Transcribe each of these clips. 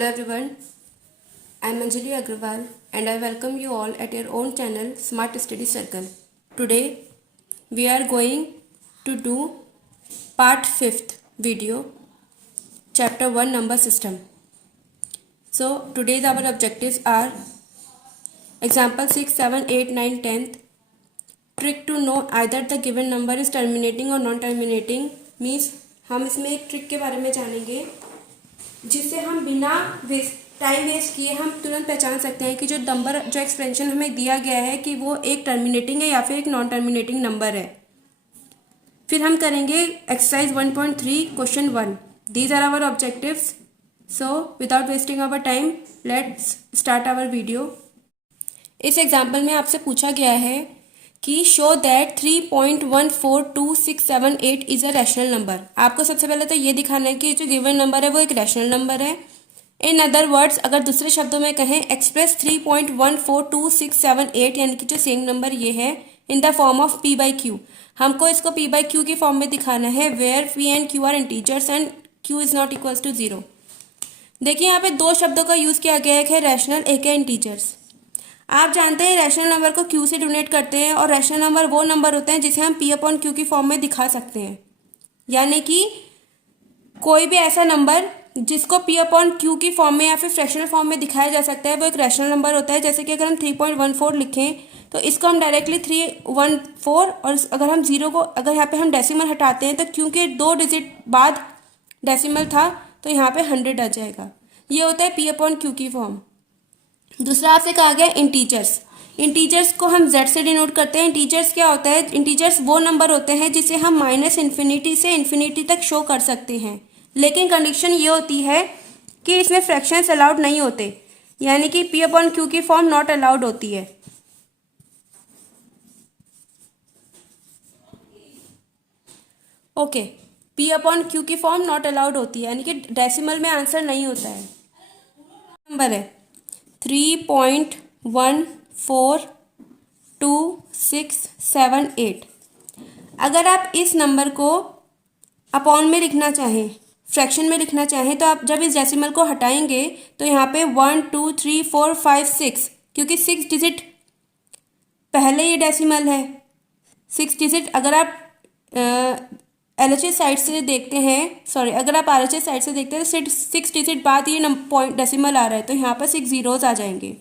Hello everyone, I am Anjali Agrawal and I welcome you all at your own channel Smart Study Circle. Today we are going to do part 5th video, chapter 1 number system. So today's our objectives are example 6, 7, 8, 9, 10th. Trick to know either the given number is terminating or non-terminating means हम इसमें एक trick के बारे में जानेंगे जिससे हम बिना टाइम वेस्ट किए हम तुरंत पहचान सकते हैं कि जो नंबर जो एक्सप्रेशन हमें दिया गया है कि वो एक टर्मिनेटिंग है या फिर एक नॉन टर्मिनेटिंग नंबर है। फिर हम करेंगे exercise 1.3 question 1। These are our objectives. So without wasting our time let's start our video. इस एग्जाम्पल में आपसे पूछा गया है कि show that 3.142678 is a rational number. आपको सबसे पहले तो ये दिखाना है कि जो गिवन नंबर है वो एक रैशनल नंबर है। इन अदर वर्ड्स अगर दूसरे शब्दों में कहें एक्सप्रेस 3.142678 यानी कि जो सेम नंबर ये है in the form of p by q. हमको इसको p बाई क्यू की फॉर्म में दिखाना है where p and q are integers and q is not equals to 0। देखिए यहाँ पे दो शब्दों का यूज किया गया है रैशनल, एक है इंटीजर्स। आप जानते हैं रैशनल नंबर को q से डोनेट करते हैं और रैशनल नंबर वो नंबर होते हैं जिसे हम p अपॉन q की फॉर्म में दिखा सकते हैं। यानी कि कोई भी ऐसा नंबर जिसको p अपॉन q की फॉर्म में या फिर फ्रैक्शनल फॉर्म में दिखाया जा सकता है वो एक रैशनल नंबर होता है। जैसे कि अगर हम 3.14 लिखें तो इसको हम डायरेक्टली 314 और अगर हम जीरो को अगर यहाँ पे हम डेसिमल हटाते हैं तो क्योंकि 2 डिजिट बाद डेसिमल था तो यहाँ पे 100 आ जाएगा। ये होता है p अपॉन q की फॉर्म। दूसरा आपसे कहा गया इंटीजर्स। इंटीजर्स को हम z से डिनोट करते हैं। इंटीजर्स क्या होता है? इंटीजर्स वो नंबर होते हैं जिसे हम माइनस इन्फिनिटी से इन्फिनिटी तक शो कर सकते हैं, लेकिन कंडीशन ये होती है कि इसमें फ्रैक्शंस अलाउड नहीं होते, यानी कि p अपॉन q की फॉर्म नॉट अलाउड होती है। ओके, p अपॉन q की फॉर्म नॉट अलाउड होती है यानी कि डेसिमल में आंसर नहीं होता है। नंबर है 3.142678। अगर आप इस नंबर को अपॉन में लिखना चाहें, फ्रैक्शन में लिखना चाहें, तो आप जब इस डेसिमल को हटाएंगे तो यहाँ पे 1 2 3 4 5 6, क्योंकि 6 डिजिट पहले ये डेसिमल है 6 डिजिट। अगर आप LHS साइड से देखते हैं, सॉरी अगर आप RHS साइड से देखते हैं तो 6 डिजिट बाद ये पॉइंट डेसिमल आ रहा है तो यहाँ पर 6 जीरोज आ जाएंगे।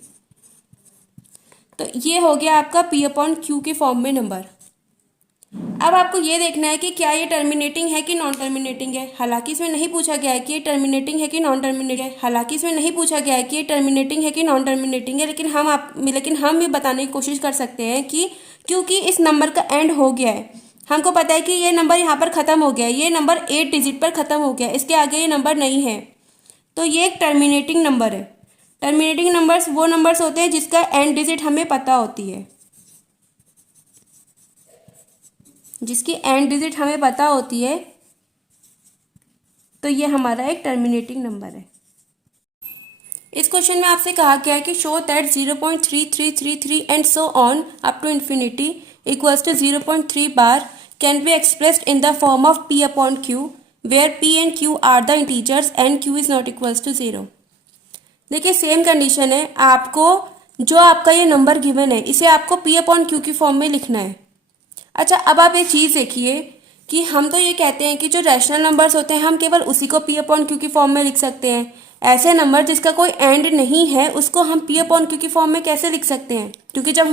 तो ये हो गया आपका p अपॉन q की फॉर्म में नंबर। अब आपको ये देखना है कि क्या ये टर्मिनेटिंग है कि नॉन टर्मिनेटिंग है। हालांकि इसमें नहीं पूछा गया है कि ये टर्मिनेटिंग है कि नॉन टर्मिनेटिंग है। हालांकि इसमें नहीं पूछा गया है कि ये टर्मिनेटिंग है कि नॉन टर्मिनेटिंग है, लेकिन हम ये बताने की कोशिश कर सकते हैं कि क्योंकि इस नंबर का एंड हो गया है, हमको पता है कि ये नंबर यहाँ पर ख़त्म हो गया है, ये नंबर 8 डिजिट पर ख़त्म हो गया है, इसके आगे ये नंबर नहीं है, तो ये एक टर्मिनेटिंग नंबर है। टर्मिनेटिंग नंबर्स वो नंबर्स होते हैं जिसका एंड डिजिट हमें पता होती है, जिसकी एंड डिजिट हमें पता होती है, तो ये हमारा एक टर्मिनेटिंग नंबर है। इस क्वेश्चन में आपसे कहा गया है कि show that 0.3333 and so on up to infinity equals to 0.3 bar can be expressed in the form of p upon q where p and q are the integers and q is not equals to 0। देखिए same condition है, आपको जो आपका ये number given है इसे आपको p upon q की फॉर्म में लिखना है। अच्छा, अब आप एक चीज़ देखिए कि हम तो ये कहते हैं कि जो रैशनल नंबर्स होते हैं हम केवल उसी को p अपॉन q की फॉर्म में लिख सकते हैं। ऐसे नंबर जिसका कोई एंड नहीं है उसको हम p अपॉन q की फॉर्म में कैसे लिख सकते हैं? क्योंकि जब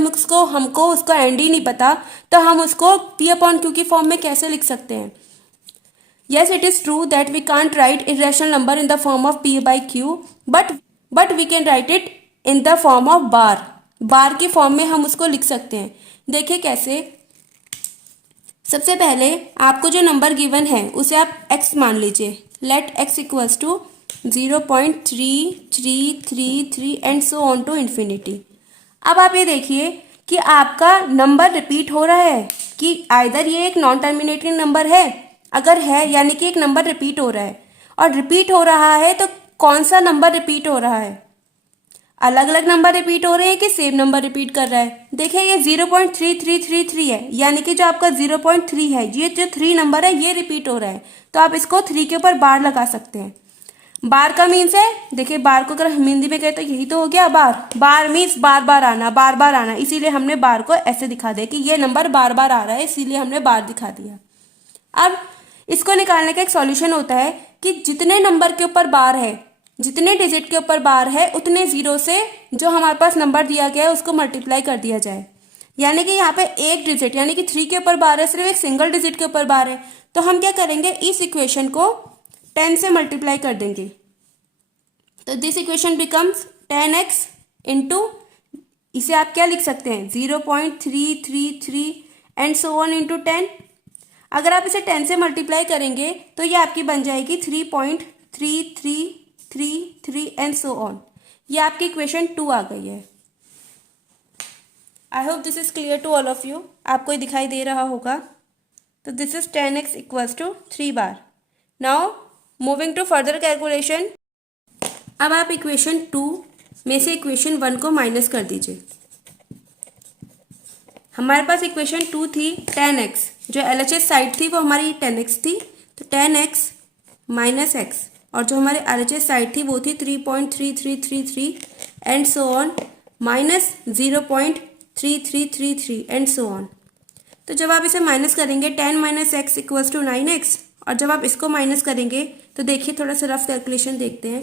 हमको उसका एंड ही नहीं पता तो हम उसको p अपॉन q की फॉर्म में कैसे लिख सकते हैं? Yes, it is true that we can't write irrational number in the form of p by q, but we can write it in the form of bar. बार की form में हम उसको लिख सकते हैं। देखिए कैसे। सबसे पहले आपको जो नंबर गिवन है उसे आप x मान लीजिए। Let x equals to 0.3333 and so on to infinity. अब आप ये देखिए कि आपका नंबर रिपीट हो रहा है कि आइदर ये एक नॉन टर्मिनेटिंग नंबर है, अगर है यानी कि एक नंबर रिपीट हो रहा है, और रिपीट हो रहा है तो कौन सा नंबर रिपीट हो रहा है? अलग अलग नंबर रिपीट हो रहे हैं कि सेम नंबर रिपीट कर रहा है? देखिए ये 0.3333 है, यानी कि जो आपका 0.3 है, ये जो 3 नंबर है ये रिपीट हो रहा है, तो आप इसको 3 के ऊपर बार लगा सकते हैं। बार का मीन्स है, देखिए बार को अगर हम हिंदी में कहें तो यही तो हो गया बार। बार मीन्स बार बार आना, बार बार आना, इसीलिए हमने बार को ऐसे दिखा दिया कि ये नंबर बार बार आ रहा है, इसीलिए हमने बार दिखा दिया। अब इसको निकालने का एक सॉल्यूशन होता है कि जितने नंबर के ऊपर बार है, जितने डिजिट के ऊपर बार है, उतने जीरो से जो हमारे पास नंबर दिया गया है उसको मल्टीप्लाई कर दिया जाए। यानी कि यहाँ पे एक डिजिट यानी कि 3 के ऊपर बार है, सिर्फ एक सिंगल डिजिट के ऊपर बार है, तो हम क्या करेंगे, इस इक्वेशन को 10 से मल्टीप्लाई कर देंगे। तो this equation becomes 10x into, इसे आप क्या लिख सकते हैं 0.333 एंड सो ऑन इंटू 10। अगर आप इसे 10 से मल्टीप्लाई करेंगे तो ये आपकी बन जाएगी 3.3333 एंड सो ऑन। ये आपकी इक्वेशन 2 आ गई है। I hope this is clear to all of you. आपको ये दिखाई दे रहा होगा। तो this is 10x equals to 3 bar. Now moving to further calculation. अब आप इक्वेशन 2 में से इक्वेशन 1 को माइनस कर दीजिए। हमारे पास इक्वेशन 2 थी 10x, जो LHS साइड थी वो हमारी 10x थी, तो 10x माइनस एक्स, और जो हमारे RHS साइड थी वो थी 3.3333 and so on minus 0.3333 and so on. तो जब आप इसे माइनस करेंगे 10 minus x equals to 9x, और जब आप इसको माइनस करेंगे तो देखिए थोड़ा सा रफ कैलकुलेशन देखते हैं।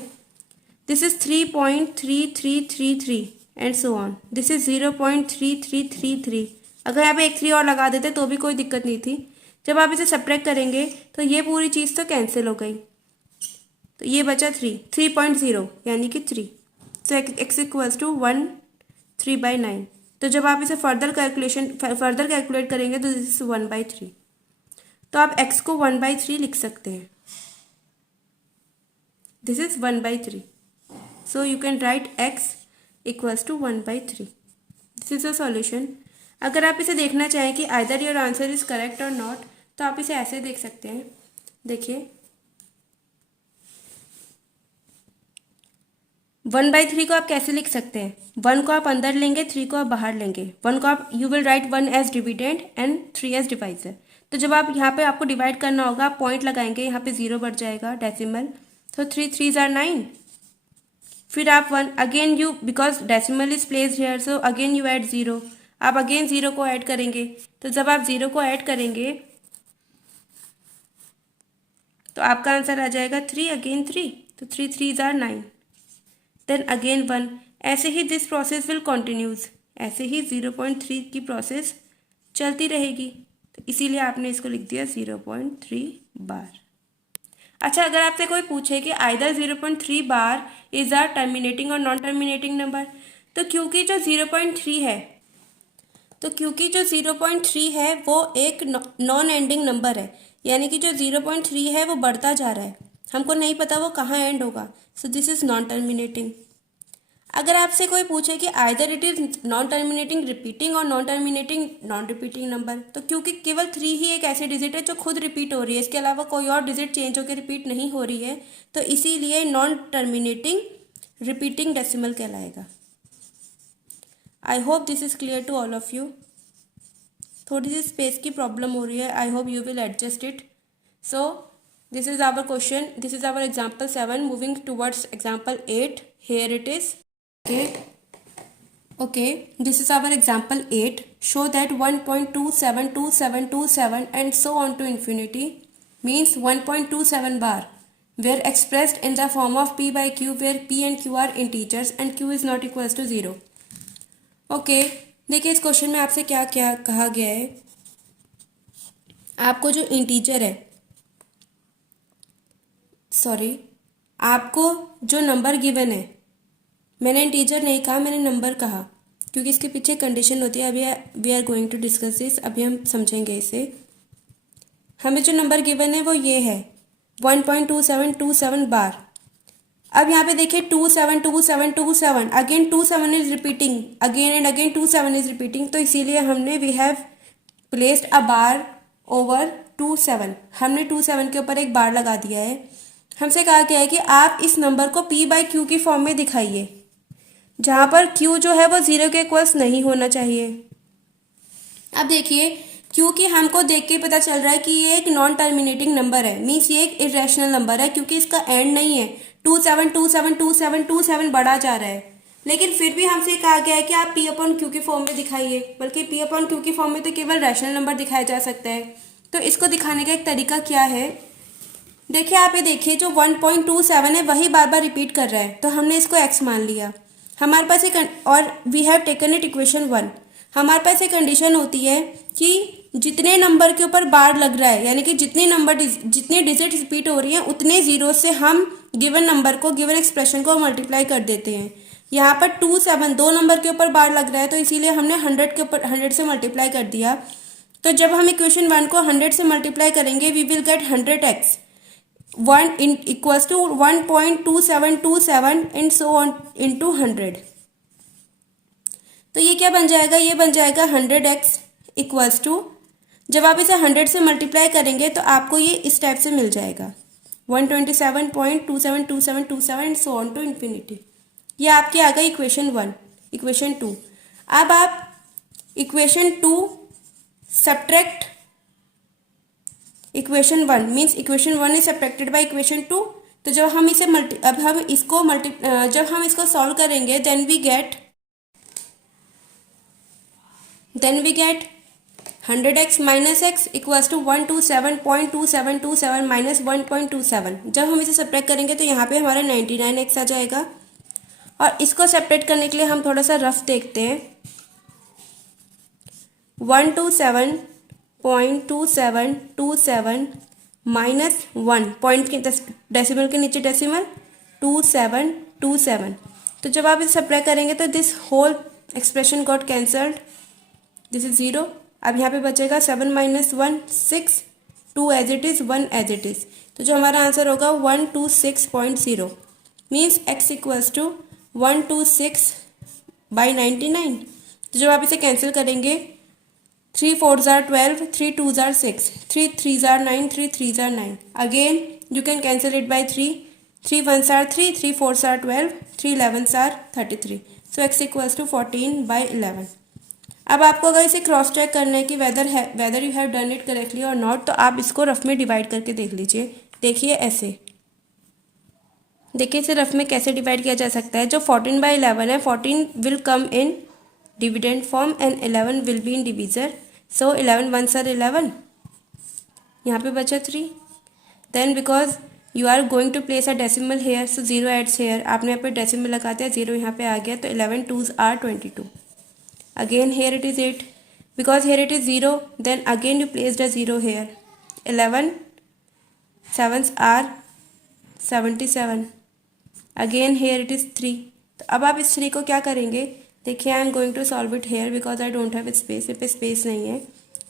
This is 3.3333 and so on, this is 0.3333। अगर यहाँ पे एक 3 और लगा देते तो भी कोई दिक्कत नहीं थी। जब आप इसे सब्ट्रैक्ट करेंगे तो ये पूरी चीज़ तो कैंसिल हो गई, तो ये बचा 3.0 यानी कि 3। सो एक्स इक्वल्स टू 1/3/9। तो जब आप इसे फर्दर कैलकुलेट करेंगे तो दिस इज 1/3। तो आप x को 1/3 लिख सकते हैं। This is 1/3। So you can write x equals to 1/3। This is a solution. अगर आप इसे देखना चाहें कि either your answer is correct और नॉट, तो आप इसे ऐसे देख सकते हैं। देखिए 1/3 को आप कैसे लिख सकते हैं, 1 को आप अंदर लेंगे, 3 को आप बाहर लेंगे। 1 को आप you will write 1 as dividend and 3 as divisor. तो जब आप यहाँ पे आपको डिवाइड करना होगा, आप पॉइंट लगाएंगे, यहाँ पे 0 बढ़ जाएगा डेसिमल, तो 3 3s are 9। फिर आप 1 again you, because decimal is placed here, so again you add 0। आप अगेन 0 को ऐड करेंगे, तो जब आप 0 को ऐड करेंगे तो आपका आंसर आ जाएगा 3 अगेन 3, तो 3 3s are 9। Then again 1। ऐसे ही दिस प्रोसेस विल कंटिन्यूज, ऐसे ही 0.3 की प्रोसेस चलती रहेगी, तो इसीलिए आपने इसको लिख दिया 0.3 बार। अच्छा, अगर आपसे कोई पूछे कि either 0.3 bar is a terminating और नॉन टर्मिनेटिंग नंबर, तो क्योंकि जो 0.3 है वो एक नॉन एंडिंग नंबर है, यानी कि जो 0.3 है वो बढ़ता जा रहा है, हमको नहीं पता वो कहाँ एंड होगा, so this is non terminating. अगर आपसे कोई पूछे कि either it is non terminating repeating और non terminating non repeating number, तो क्योंकि केवल 3 ही एक ऐसी डिजिट है जो खुद रिपीट हो रही है, इसके अलावा कोई और डिजिट चेंज होकर रिपीट नहीं हो रही है, तो इसीलिए नॉन टर्मिनेटिंग रिपीटिंग डेसिमल कहलाएगा। I hope this is clear to all of you. थोड़ी सी स्पेस की प्रॉब्लम हो रही है, I hope you will adjust it. So this is our question, this is our example 7 moving towards example 8। Here it is. Okay, this is our example 8. Show that 1.272727 and so on to infinity means 1.27 bar were expressed in the form of p by q, where p and q are integers and q is not equals to 0. Okay, देखिए इस question में आपसे क्या क्या कहा गया है। आपको जो इंटीजर है, आपको जो नंबर गिवन है, मैंने इंटीजर नहीं कहा, मैंने नंबर कहा, क्योंकि इसके पीछे कंडीशन होती है। अभी we are going to discuss this, अभी हम समझेंगे इसे। हमें जो नंबर गिवन है वो ये है 1.2727 बार। अब यहाँ पे देखिए 272727, again 27 is repeating, again and again 27 is repeating, तो इसीलिए हमने we have placed a bar over 27। हमने 27 के ऊपर एक बार लगा दिया है। हमसे कहा गया है कि आप इस नंबर को p बाई क्यू की फॉर्म में दिखाइए, जहाँ पर q जो है वो 0 के इक्वल्स नहीं होना चाहिए। अब देखिए क्योंकि हमको देख के पता चल रहा है कि ये एक नॉन टर्मिनेटिंग नंबर है, मीन्स ये एक इरेशनल नंबर है क्योंकि इसका एंड नहीं है। 27272727 बढ़ा जा रहा है, लेकिन फिर भी हमसे कहा गया है कि आप पी अपॉन क्यू के फॉर्म में दिखाइए, बल्कि पी अपॉन क्यू के फॉर्म में तो केवल रैशनल नंबर दिखाया जा सकता है। तो इसको दिखाने का एक तरीका क्या है, देखिए आप ये देखिए जो 1.27 है वही बार बार रिपीट कर रहा है, तो हमने इसको x मान लिया। हमारे पास एक और we have taken it equation 1। हमारे पास एक कंडीशन होती है कि जितने नंबर के ऊपर बार लग रहा है, यानी कि जितनी डिजिट रिपीट हो रही हैं उतने जीरो से हम गिवन नंबर को, गिवन एक्सप्रेशन को मल्टीप्लाई कर देते हैं। यहाँ पर 27 दो नंबर के ऊपर बार लग रहा है, तो इसीलिए हमने 100 के ऊपर 100 से मल्टीप्लाई कर दिया। तो जब हम इक्वेशन 1 को 100 से मल्टीप्लाई करेंगे we will get 100x 1 equals to 1.2727 and so on into 100। तो ये क्या बन जाएगा, ये बन जाएगा 100x इक्वल्स टू, जब आप इसे 100 से मल्टीप्लाई करेंगे तो आपको ये इस टाइप से मिल जाएगा 127.272727 and so on to infinity. ये आपकी आ गई इक्वेशन 1। इक्वेशन 2, अब आप equation 2 subtract equation 1, means equation 1 is subtracted by equation 2। तो जब हम इसे जब हम इसको सॉल्व करेंगे then we get 100x minus x equals to 127.2727 minus 1.27। जब हम इसे सब्ट्रैक्ट करेंगे तो यहाँ पे हमारा 99x आ जाएगा। और इसको सेपरेट करने के लिए हम थोड़ा सा रफ देखते हैं। 127.2727 माइनस 1 पॉइंट के डेसिमल के नीचे डेसिमल 2727। तो जब आप इसे सब्ट्रैक्ट करेंगे तो this whole expression got cancelled, this is 0। अब यहाँ पे बचेगा 7 minus 1 6, 2 as it is 1 as it is. तो जो हमारा आंसर होगा 126.0 मीन्स x इक्वल्स टू 126/99। तो जब आप इसे कैंसिल करेंगे 3 4s are 12, 3 2s are 6, 3 3s are 9, 3 3s are 9। Again you can cancel it by 3, 3 1s are 3, 3 4s are 12, 3 11s are 33। So x equals to 14/11। अब आपको अगर इसे क्रॉस चेक करना है कि whether you have done it correctly और not, तो आप इसको रफ में डिवाइड करके देख लीजिए। देखिए ऐसे, देखिए इसे रफ में कैसे डिवाइड किया जा सकता है। जो 14/11 है 14 will come in dividend form and 11 will be in divisor. So 11 1s are 11, यहाँ पे बचा 3। Then because you are going to place a decimal here so 0 adds here, आपने यहाँ पे डेसिमल लगा दिया, 0 यहाँ पे आ गया, तो 11 2s are 22। Again here it is 8, because here it is 0, then again you placed a 0 here। 11 7s are 77, again here it is 3। तो अब आप इस 3 को क्या करेंगे, देखिए I am going to solve it here because I don't have space, यहाँ पे स्पेस नहीं है,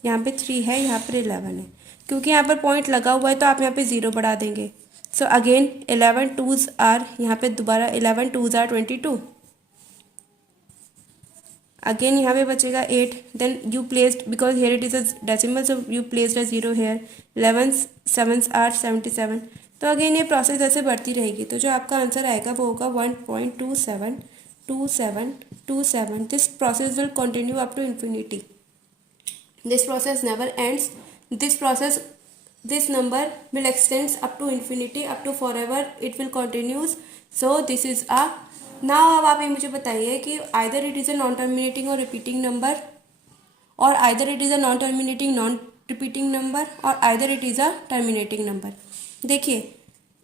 यहाँ पे 3 है, यहाँ पर 11 है। क्योंकि यहाँ पर पॉइंट लगा हुआ है तो आप यहाँ पे 0 बढ़ा देंगे। सो अगेन 11 2s are, यहाँ पे दोबारा 11 2s are 22। अगेन यहाँ पे बचेगा 8, then you placed, because here it is a decimal so you placed a 0 here. 11 7s are 77। तो अगेन ये प्रोसेस ऐसे बढ़ती रहेगी। तो जो आपका आंसर आएगा वो होगा 1.272727। This process will continue up to infinity, this process never ends, this number will extends up to infinity, up to forever it will continues. So this is a now. अब आप ये मुझे बताइए कि either it is a non terminating और repeating number, और either it is a non terminating non repeating number, और either it is a terminating number. देखिए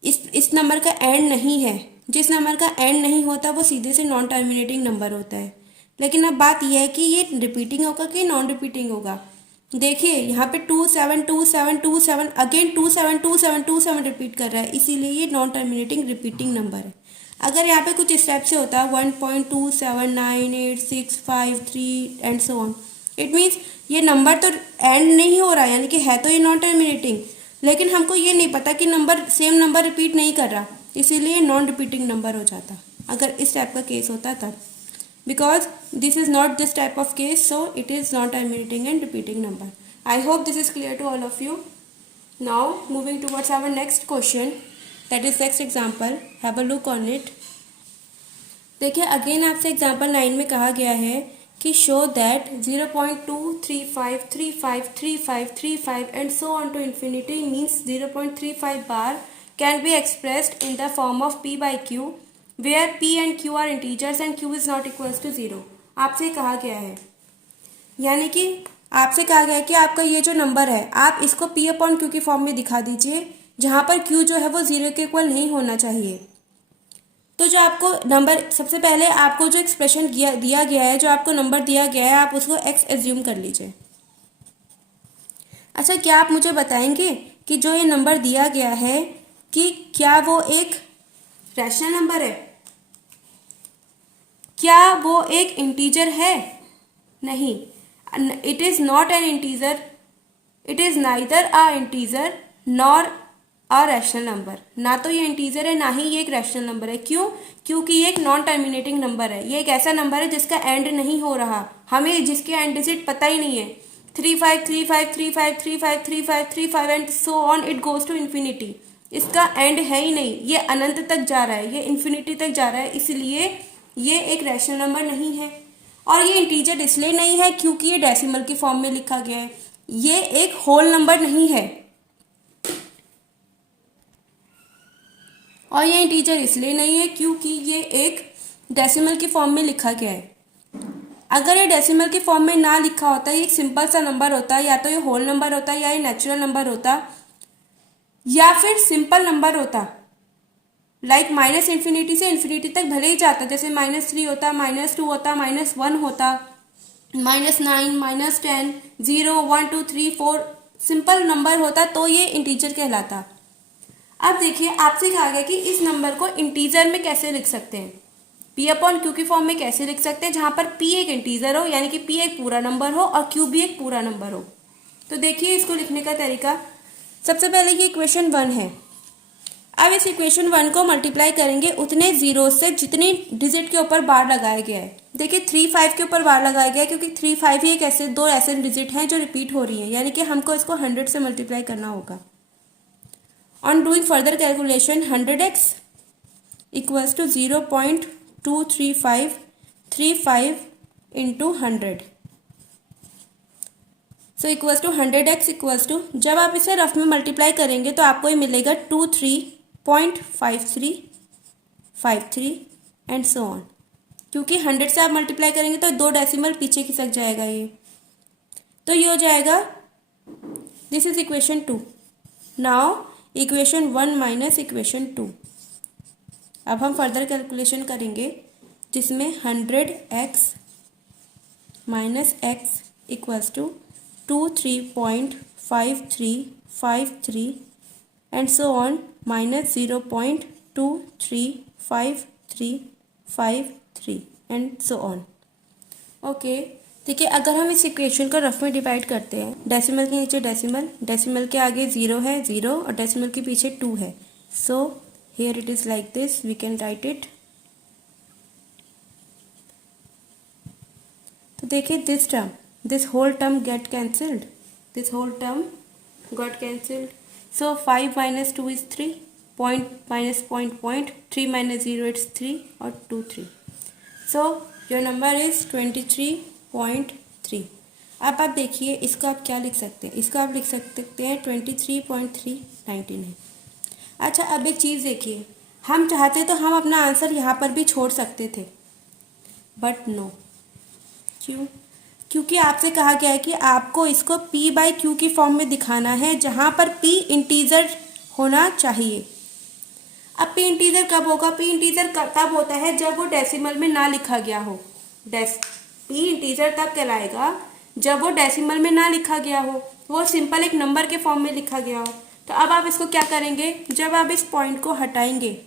इस नंबर का एंड नहीं है, जिस नंबर का एंड नहीं होता वो सीधे से नॉन टर्मिनेटिंग नंबर होता है। लेकिन अब बात यह है कि ये रिपीटिंग होगा कि नॉन रिपीटिंग होगा। देखिए यहाँ पे 272727 अगेन 272727 रिपीट कर रहा है, इसीलिए ये नॉन टर्मिनेटिंग रिपीटिंग नंबर है। अगर यहाँ पे कुछ स्टेप से होता है 1.279865 and so on, it means ये नंबर तो एंड नहीं हो रहा, यानी कि है तो ये नॉन टर्मिनेटिंग, लेकिन हमको ये नहीं पता कि सेम नंबर रिपीट नहीं कर रहा, इसीलिए नॉन रिपीटिंग नंबर हो जाता अगर इस टाइप का केस होता तब। Because this is not this type of case, so it is non terminating and repeating number. I hope this is clear to all of you. Now moving towards our next question, that is next example, have a look on it. देखिए again आपसे example 9 में कहा गया है कि show that 0.235353535 and so on to infinity means 0.35 bar can be expressed in the form of p by q where p and q are integers and q is not equals to 0। आपसे कहा गया है, यानी कि आपसे कहा गया है कि आपका ये जो नंबर है आप इसको p अपॉन q की फॉर्म में दिखा दीजिए जहां पर q जो है वो 0 के इक्वल नहीं होना चाहिए। तो जो आपको नंबर, सबसे पहले आपको जो एक्सप्रेशन दिया गया है, जो आपको नंबर दिया गया है, आप उसको x एज्यूम कर लीजिए। अच्छा, क्या आप मुझे बताएंगे कि जो ये नंबर दिया गया है कि क्या वो एक रैशनल नंबर है, क्या वो एक इंटीजर है? नहीं, it is not an integer, it is neither a integer nor a rational number. ना तो ये इंटीजर है, ना ही ये एक रैशनल नंबर है। क्यों? क्योंकि ये एक नॉन टर्मिनेटिंग नंबर है। ये एक ऐसा नंबर है जिसका एंड नहीं हो रहा, हमें जिसके एंड डिजिट पता ही नहीं है। 353535353535 and so on it goes to infinity. इसका एंड है ही नहीं, ये अनंत तक जा रहा है, ये इन्फिनिटी तक जा रहा है, इसलिए ये एक रैशनल नंबर नहीं है। और ये इंटीजर इसलिए नहीं है क्योंकि ये डेसिमल की फॉर्म में लिखा गया है। ये एक होल नंबर नहीं है, और ये इंटीजर इसलिए नहीं है क्योंकि ये एक डेसिमल की फॉर्म में लिखा गया है। अगर ये डेसिमल की फॉर्म में ना लिखा होता, ये एक सिंपल सा नंबर होता, या तो ये होल नंबर होता, या ये नेचुरल नंबर होता, या फिर सिंपल नंबर होता, लाइक माइनस इन्फिनिटी से इन्फिनिटी तक भले ही जाता, जैसे -3 होता, -2 होता, -1 होता, -9, -10, 0, 1, 2, 3, 4 सिंपल नंबर होता, तो ये इंटीजर कहलाता। अब देखिए, आपसे कहा गया कि इस नंबर को इंटीजर में कैसे लिख सकते हैं, p अपॉन क्यू की फॉर्म में कैसे लिख सकते हैं, जहां पर p एक इंटीजर हो, यानी कि p एक पूरा नंबर हो और q भी एक पूरा नंबर हो। तो देखिए इसको लिखने का तरीका, सबसे पहले ये इक्वेशन 1 है। अब इस इक्वेशन 1 को मल्टीप्लाई करेंगे उतने जीरो से जितनी डिजिट के ऊपर बार लगाया गया है। देखिए 3 5 के ऊपर बार लगाया गया है क्योंकि 3 5 ही एक ऐसे दो ऐसे डिजिट हैं जो रिपीट हो रही हैं, यानी कि हमको इसको 100 से मल्टीप्लाई करना होगा। On doing further calculation, 100x equals to 0.23535 into 100. So equals to 100x equals to, जब आप इसे रफ में मल्टीप्लाई करेंगे तो आपको ये मिलेगा 23.5353 एंड सो ऑन। क्योंकि 100 से आप मल्टीप्लाई करेंगे तो 2 डेसिमल पीछे खिसक जाएगा ये, तो ये हो जाएगा, this is equation 2। Now equation 1 minus equation 2। अब हम फर्दर कैलकुलेशन करेंगे जिसमें 100x minus x equals to 23.5353 and so on minus 0.23553 and so on. Okay, देखिए अगर हम इस इक्वेशन को रफ में डिवाइड करते हैं, डेसिमल के नीचे डेसिमल, डेसिमल के आगे 0 है 0 और डेसिमल के पीछे 2 है, so here it is like this, we can write it. तो देखिए this term, this whole term get cancelled, this whole term got cancelled, so 5 minus 2 is 3, point minus point, 3 minus 0 it's 3 और 2 3, so your number is 23.3। अब आप देखिए इसको आप क्या लिख सकते हैं, इसको आप लिख सकते हैं 23.399। अच्छा, अब एक चीज़ देखिए, हम चाहते तो हम अपना आंसर यहाँ पर भी छोड़ सकते थे, बट नो। क्यों? क्योंकि आपसे कहा गया है कि आपको इसको p बाई क्यू की फॉर्म में दिखाना है, जहाँ पर p इंटीजर होना चाहिए। अब p इंटीजर कब होगा? p इंटीजर तब होता है जब वो डेसिमल में ना लिखा गया हो। p इंटीजर तब कहलाएगा जब वो डेसिमल में ना लिखा गया हो, वो सिंपल एक नंबर के फॉर्म में लिखा गया हो। तो अब आप इसको क्या करेंगे, जब आप इस पॉइंट को हटाएंगे,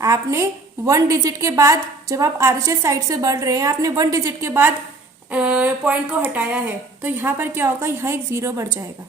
आपने 1 डिजिट के बाद, जब आप RHS साइड से बढ़ रहे हैं, आपने 1 डिजिट के बाद पॉइंट को हटाया है, तो यहाँ पर क्या होगा, यहाँ एक 0 बढ़ जाएगा।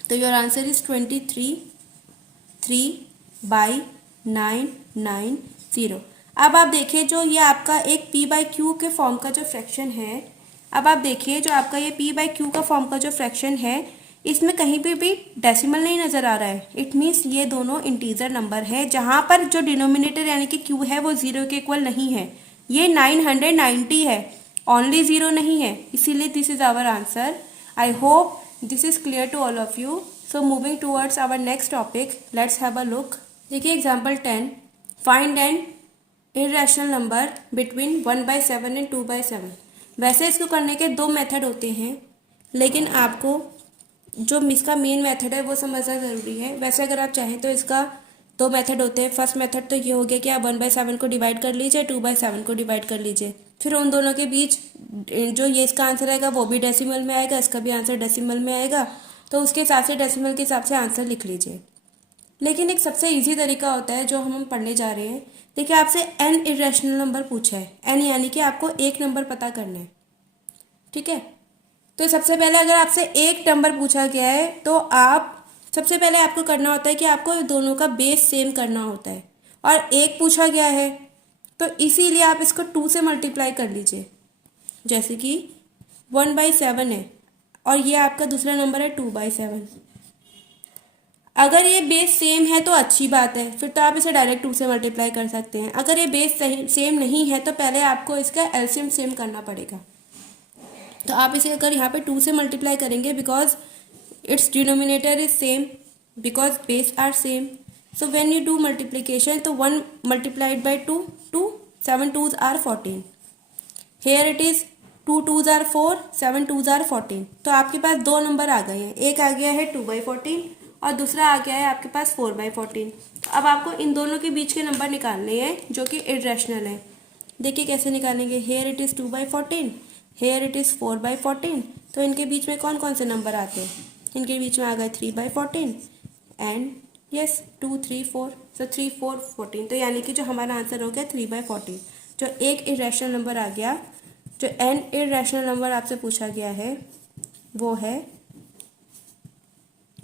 तो योर आंसर इज 23.3/990। अब आप देखिए जो ये आपका एक p बाई क्यू के फॉर्म का जो फ्रैक्शन है, अब आप देखिए जो आपका ये p बाई क्यू का फॉर्म का जो फ्रैक्शन है, इसमें कहीं भी डेसिमल नहीं नज़र आ रहा है। इट मीन्स ये दोनों इंटीजर नंबर है, जहाँ पर जो डिनोमिनेटर यानी कि q है वो 0 के इक्वल नहीं है। ये 990 है ओनली 0 नहीं है, इसीलिए this is our answer. I hope this is clear to all of you. So moving towards our next topic, let's have a look. देखिए example 10, find an irrational number between 1/7 and 2/7। वैसे इसको करने के दो method होते हैं, लेकिन आपको जो इसका मेन मेथड है वो समझना ज़रूरी है। वैसे अगर आप चाहें तो इसका दो मेथड होते हैं। फर्स्ट मेथड तो ये हो गया कि आप 1/7 को डिवाइड कर लीजिए, 2/7 को डिवाइड कर लीजिए, फिर उन दोनों के बीच जो ये इसका आंसर आएगा वो भी डेसिमल में आएगा, इसका भी आंसर डेसिमल में आएगा, तो उसके हिसाब से डेसिमल के हिसाब से आंसर लिख लीजिए। लेकिन एक सबसे ईजी तरीका होता है जो हम पढ़ने जा रहे हैं। देखिए आपसे एन इरेशनल नंबर पूछा है, एन यानी कि आपको एक नंबर पता करना है, ठीक है। तो सबसे पहले अगर आपसे एक नंबर पूछा गया है तो आप सबसे पहले आपको करना होता है कि आपको दोनों का बेस सेम करना होता है, और एक पूछा गया है तो इसीलिए आप इसको 2 से मल्टीप्लाई कर लीजिए। जैसे कि 1/7 है और ये आपका दूसरा नंबर है 2/7। अगर ये बेस सेम है तो अच्छी बात है, फिर तो आप इसे डायरेक्ट 2 से मल्टीप्लाई कर सकते हैं। अगर ये बेस सेम नहीं है तो पहले आपको इसका एलसीएम सेम करना पड़ेगा। तो आप इसे अगर यहाँ पे 2 से मल्टीप्लाई करेंगे, because its denominator is same, because base are same, so when you do multiplication तो 1 multiplied by 2, 2, 7 2s are 14। Here it is 2 2s are 4, 7 2s are 14। तो आपके पास दो नंबर आ गए हैं, एक आ गया है 2/14 और दूसरा आ गया है आपके पास 4/14। तो अब आपको इन दोनों के बीच के नंबर निकालने हैं जो कि इरेशनल है। देखिए कैसे निकालेंगे। Here it is 2/14, here it is 4/14। तो इनके बीच में कौन कौन से नंबर आते हैं? इनके बीच में आ गए 3/14 एंड यस 2 3 4, सो 3 4 14। तो यानी कि जो हमारा आंसर हो गया 3/14। जो एक इरेशनल नंबर आ गया, जो एन इरेशनल नंबर आपसे पूछा गया है वो है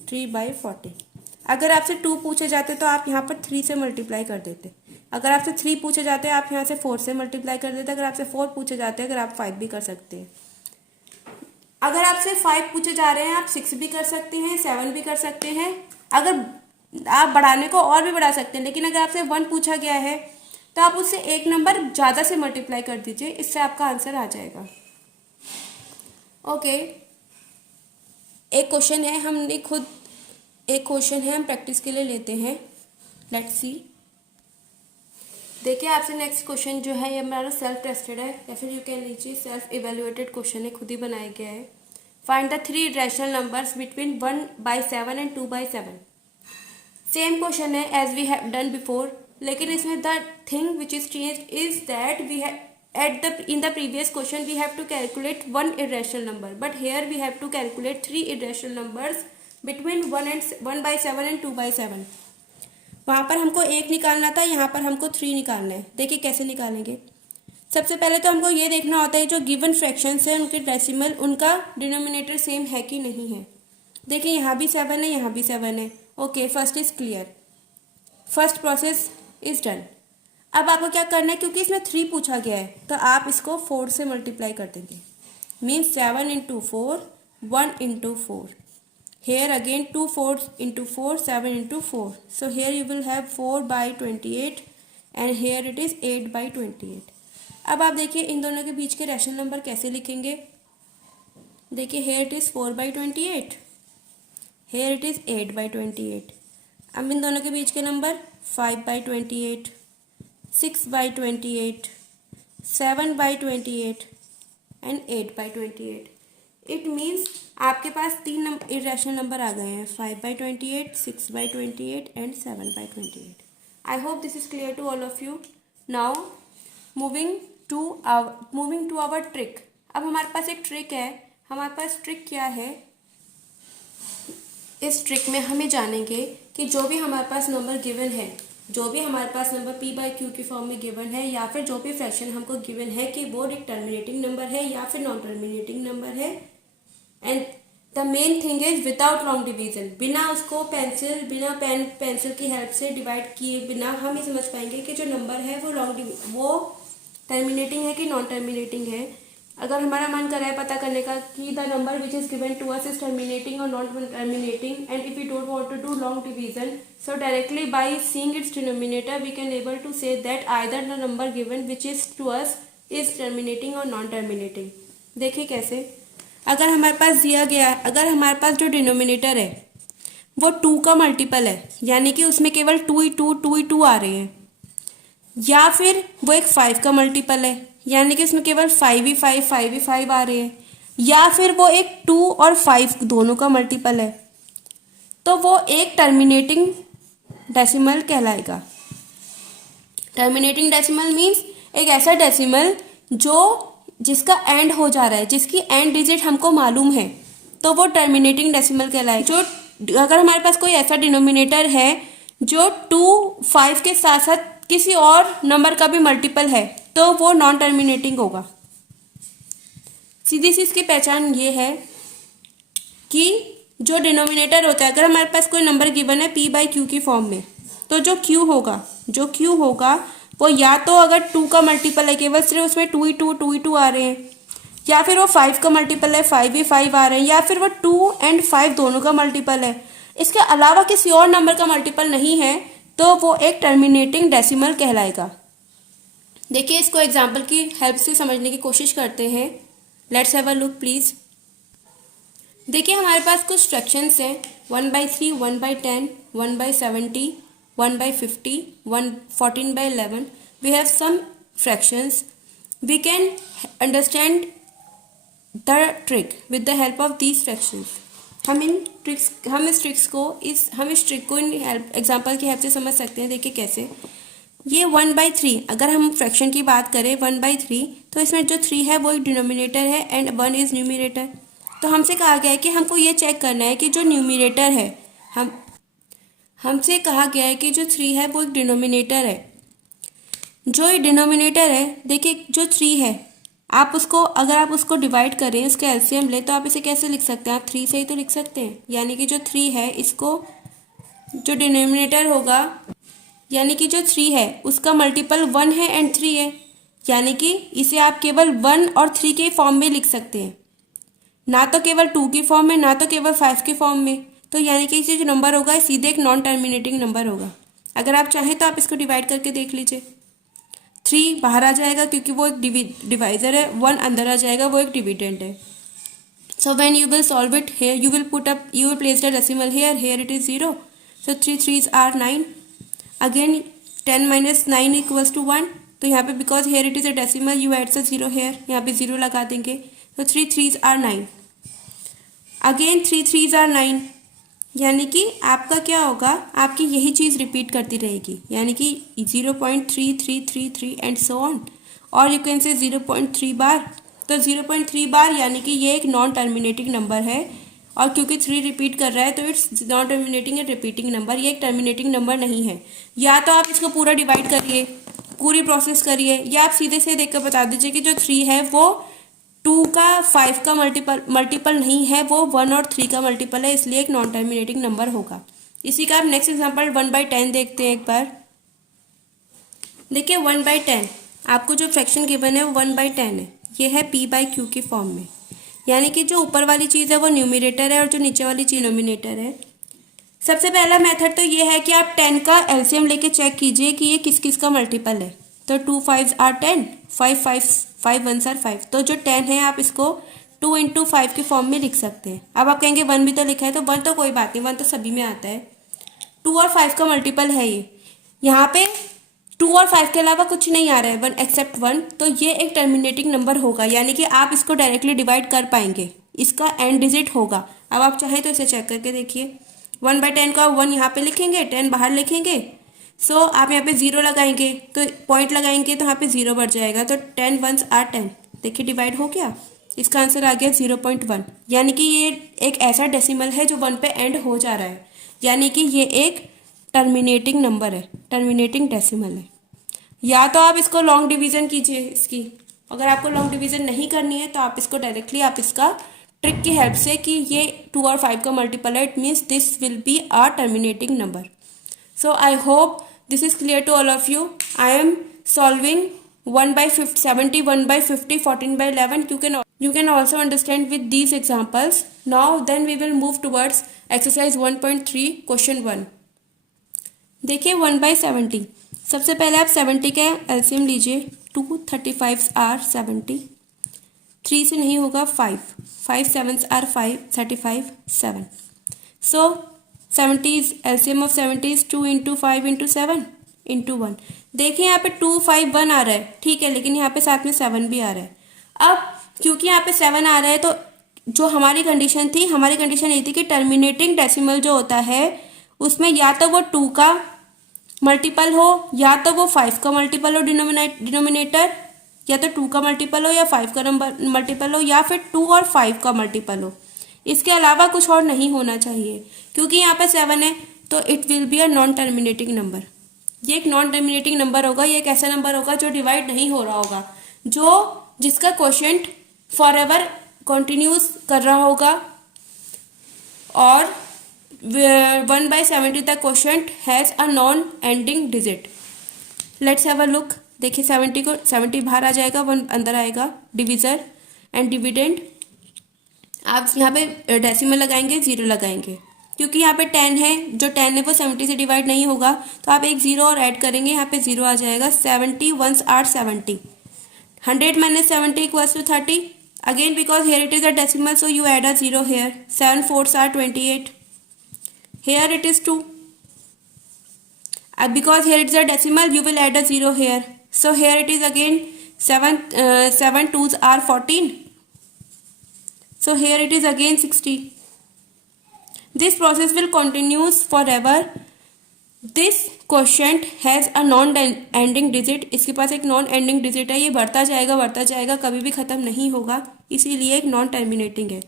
3/14। अगर आपसे 2 पूछे जाते तो आप यहाँ पर 3 से मल्टीप्लाई कर देते। अगर आपसे 3 पूछे जाते हैं आप यहाँ से 4 से मल्टीप्लाई कर देते। अगर आपसे 4 पूछे जाते हैं, अगर आप 5 भी कर सकते हैं। अगर आपसे 5 पूछे जा रहे हैं आप 6 भी कर सकते हैं, 7 भी कर सकते हैं। अगर आप बढ़ाने को और भी बढ़ा सकते हैं, लेकिन अगर आपसे 1 पूछा गया है तो आप उससे एक नंबर ज़्यादा से मल्टीप्लाई कर दीजिए, इससे आपका आंसर आ जाएगा। ओके, एक क्वेश्चन है, हमने खुद एक क्वेश्चन है, हम प्रैक्टिस के लिए लेते हैं। Let's see. देखिए आपसे नेक्स्ट क्वेश्चन जो है ये हमारा सेल्फ टेस्टेड है, या फिर यू कैन लीजिए सेल्फ इवेल्युएटेड क्वेश्चन है, खुद ही बनाया गया है। Find the 3 rational numbers between 1/7 and 2/7। Same question है as we have done before, लेकिन इसमें the thing which is changed is that we in the previous question we have to calculate one irrational number, but here we have to calculate 3 irrational numbers between 1/7 and 2/7। वहाँ पर हमको एक निकालना था, यहाँ पर हमको 3 निकालना है। देखिए कैसे निकालेंगे। सबसे पहले तो हमको ये देखना होता है जो गिवन फ्रैक्शंस है उनके डेसिमल, उनका डिनोमिनेटर सेम है कि नहीं है। देखिए यहाँ भी 7 है, यहाँ भी 7 है। Okay, first is clear, first process is done. अब आपको क्या करना है, क्योंकि इसमें 3 पूछा गया है तो आप इसको 4 से मल्टीप्लाई कर देंगे। Means 7 × 4, 1 × 4। Here again 2 4 × 4, 7 × 4. So here you will have 4/28 and here it is 8/28. अब आप देखिए इन दोनों के बीच के रैशनल नंबर कैसे लिखेंगे। देखिए here it is 4/28, here it is 8/28। अब इन दोनों के बीच के नंबर 5/28, 6/28, 7/28 एंड 8/28। इट मीन्स आपके पास 3 इरेशनल नंबर आ गए हैं, 5/28, 6/28 and 7/28। I hope this is clear to all of you. Now moving to our trick. अब हमारे पास एक ट्रिक है। हमारे पास ट्रिक क्या है, इस ट्रिक में हमें जानेंगे कि जो भी हमारे पास नंबर गिवन है, जो भी हमारे पास नंबर p/q की फॉर्म में गिवन है, या फिर जो भी फ्रैक्शन हमको गिवन है कि वो एक टर्मिनेटिंग नंबर है या फिर नॉन टर्मिनेटिंग नंबर है। And the main thing is without long division, बिना उसको बिना पेंसिल की हेल्प से डिवाइड किए बिना हम ये समझ पाएंगे कि जो नंबर है वो टर्मिनेटिंग है कि नॉन टर्मिनेटिंग है। अगर हमारा मन कर रहा है पता करने का कि the number which is given to us is terminating और non terminating, and if you don't want to do long division, so directly by seeing its denominator we can able to say that either the number given which is to us is terminating और non terminating. देखिए कैसे, अगर हमारे पास दिया गया है, अगर हमारे पास जो डिनोमिनेटर है वो 2 का मल्टीपल है, यानी कि उसमें केवल 2 ही 2 आ रहे हैं, या फिर वो एक 5 का मल्टीपल है, यानी कि उसमें केवल 5 ही 5 आ रहे हैं, या फिर वो एक 2 और 5 दोनों का मल्टीपल है, तो वो एक टर्मिनेटिंग डेसिमल कहलाएगा। टर्मिनेटिंग डेसिमल मीन्स एक ऐसा डेसिमल जिसका एंड हो जा रहा है, जिसकी एंड डिजिट हमको मालूम है, तो वो टर्मिनेटिंग डेसिमल कहलाएगा। जो अगर हमारे पास कोई ऐसा डिनोमिनेटर है जो 2, 5 के साथ साथ किसी और नंबर का भी मल्टीपल है, तो वो नॉन टर्मिनेटिंग होगा। सीधी सी इसकी पहचान ये है कि जो डिनोमिनेटर होता है, अगर हमारे पास कोई नंबर गिवन है p/q की फॉर्म में, तो जो q होगा वो या तो अगर 2 का मल्टीपल है, केवल सिर्फ उसमें 2 ही 2 आ रहे हैं, या फिर वो 5 का मल्टीपल है, 5 ही 5 आ रहे हैं, या फिर वो 2 और 5 दोनों का मल्टीपल है, इसके अलावा किसी और नंबर का मल्टीपल नहीं है, तो वो एक टर्मिनेटिंग डेसिमल कहलाएगा। देखिए इसको एग्जाम्पल की हेल्प से समझने की कोशिश करते हैं। Let's have a look please. देखिए हमारे पास कुछ फ्रैक्शंस हैं, 1/3, 1/10, 1/70, 1/50, 14/11. We have some fractions. We can understand the trick with the help of these fractions. हम इस ट्रिक को इन एग्जाम्पल की हेल्प से समझ सकते हैं। देखिए कैसे, ये 1/3, अगर हम फ्रैक्शन की बात करें 1/3, तो इसमें जो 3 है वो एक डिनोमिनेटर है एंड 1 इज न्यूमिनेटर। तो हमसे कहा गया है कि हमको ये चेक करना है कि जो न्यूमिनेटर है, हमसे कहा गया है कि जो 3 है वो एक डिनोमिनेटर है। जो ये डिनोमिनेटर है, देखिए जो 3 है, अगर आप उसको डिवाइड करें, उसका एलसीएम ले, तो आप इसे कैसे लिख सकते हैं? आप 3 से ही तो लिख सकते हैं। यानी कि जो 3 है, इसको जो डिनोमिनेटर होगा, यानी कि जो 3 है उसका मल्टीपल 1 है एंड 3 है, यानी कि इसे आप केवल 1 और 3 के फॉर्म में लिख सकते हैं, ना तो केवल 2 की फॉर्म में, ना तो केवल 5 की फॉर्म में। तो यानी कि इसे जो नंबर होगा सीधे एक नॉन टर्मिनेटिंग नंबर होगा। अगर आप चाहें तो आप इसको डिवाइड करके देख लीजिए। 3 बाहर आ जाएगा क्योंकि वो एक डिवाइजर है, 1 अंदर आ जाएगा, वो एक डिविडेंड है। So when you will solve it, here you will place the decimal here it is 0, so 3 3s are 9। अगेन 10 - 9 = 1, तो यहाँ पे because here it is a decimal you add the 0 here, यहाँ पे 0 लगा देंगे, तो 3 3s are 9। Again 3 3s are 9, यानी कि आपका क्या होगा, आपकी यही चीज़ रिपीट करती रहेगी, यानी कि 0.3333 एंड सो ऑन, और यू कैन से 0.3 बार। तो 0.3 बार यानी कि ये एक नॉन टर्मिनेटिंग नंबर है, और क्योंकि 3 रिपीट कर रहा है तो it's non terminating and repeating number, ये एक टर्मिनेटिंग नंबर नहीं है। या तो आप इसको पूरा डिवाइड करिए, पूरी प्रोसेस करिए, या आप सीधे से देख कर बता दीजिए कि जो 3 है वो 2 का 5 का मल्टीपल नहीं है, वो 1 और 3 का मल्टीपल है, इसलिए एक नॉन टर्मिनेटिंग नंबर होगा। इसी का आप नेक्स्ट एग्जांपल 1/10 देखते हैं एक बार। देखिए 1/10, आपको जो फ्रैक्शन गिवन है वो 1/10 है, ये है p/q की फॉर्म में, यानी कि जो ऊपर वाली चीज़ है वो न्यूमिनेटर है और जो नीचे वाली चीज़ डिनोमिनेटर है। सबसे पहला मेथड तो ये है कि आप 10 का एलसीएम लेके चेक कीजिए कि ये किस किस का मल्टीपल है। तो 2 5s are 10, 5 1s are 5, तो जो 10 है आप इसको 2 × 5 की फॉर्म में लिख सकते हैं। अब आप कहेंगे 1 भी तो लिखा है, तो 1 तो कोई बात नहीं, 1 तो सभी में आता है। 2 और 5 का मल्टीपल है ये, यहाँ पे 2 और 5 के अलावा कुछ नहीं आ रहा है, 1 एक्सेप्ट 1, तो ये एक टर्मिनेटिंग नंबर होगा, यानी कि आप इसको डायरेक्टली डिवाइड कर पाएंगे, इसका एंड डिजिट होगा। अब आप चाहें तो इसे चेक करके देखिए। 1/10 का 1 यहाँ पे लिखेंगे, 10 बाहर लिखेंगे, सो आप यहाँ पे 0 लगाएंगे, तो पॉइंट लगाएंगे तो यहाँ पे 0 बढ़ जाएगा, तो 10 1s are 10। देखिए डिवाइड हो गया, इसका आंसर आ गया 0.1, यानी कि ये एक ऐसा डेसिमल है जो 1 पे एंड हो जा रहा है, यानी कि ये एक टर्मिनेटिंग नंबर है, टर्मिनेटिंग डेसिमल है। या तो आप इसको लॉन्ग डिवीजन कीजिए इसकी, अगर आपको लॉन्ग डिवीजन नहीं करनी है तो आप इसको डायरेक्टली आप इसका ट्रिक की हेल्प से कि ये 2 और 5 का मल्टीपल है, it means this will be a terminating number. So I hope this is clear to all of you. I am solving 1/70, 1/50, 14/11. You can also understand with these examples. Now then we will move towards exercise 1.3 question 1. देखिए 1/70, सबसे पहले आप 70 का LCM लीजिए। 2 35 are 70, 3 से नहीं होगा 5, 5 7 are 5 35 7. So 70 is LCM of 70 is 2 into 5 into 7 into 1. देखिए यहाँ पे 2 5 1 आ रहा है, ठीक है, लेकिन यहाँ पे साथ में 7 भी आ रहा है. अब क्योंकि यहाँ पे 7 आ रहा है तो जो हमारी कंडीशन थी, हमारी कंडीशन ये थी कि टर्मिनेटिंग डेसिमल जो होता है उसमें या तो वो 2 का मल्टीपल हो या तो वो 5 का मल्टीपल हो डिनोमिनेटर, या तो 2 का मल्टीपल हो या 5 का नंबर मल्टीपल हो, या फिर 2 और 5 का मल्टीपल हो. इसके अलावा कुछ और नहीं होना चाहिए. क्योंकि यहाँ पे 7 है तो it will be a non terminating number. ये एक नॉन टर्मिनेटिंग नंबर होगा. ये एक ऐसा नंबर होगा जो डिवाइड नहीं हो रहा होगा, जिसका क्वोशेंट फॉर एवर कंटिन्यूस कर रहा होगा, और 1/70 तक quotient has a non ending digit. Let's have a look. देखिए 70 बाहर आ जाएगा, 1 अंदर आएगा. Divisor and dividend. आप यहाँ पे डेसिमल लगाएंगे, 0 लगाएंगे, क्योंकि यहाँ पे 10 है, जो 10 है वो 70 से डिवाइड नहीं होगा, तो आप एक 0 और ऐड करेंगे, यहाँ पे 0 आ जाएगा. 70 1s are 70. 100 minus 70 equals to 30. Again because here it is a decimal, so you add a 0 here. 7 4s are 28. Here it is 2. Because here it is a decimal, you will add a 0 here. So here it is again 7 2s are 14. So here it is again 60. This process will continue forever. This quotient has a non-ending digit. इसके पास एक non ending digit है. ये बढ़ता जाएगा, कभी भी ख़त्म नहीं होगा, इसीलिए एक नॉन टर्मिनेटिंग है.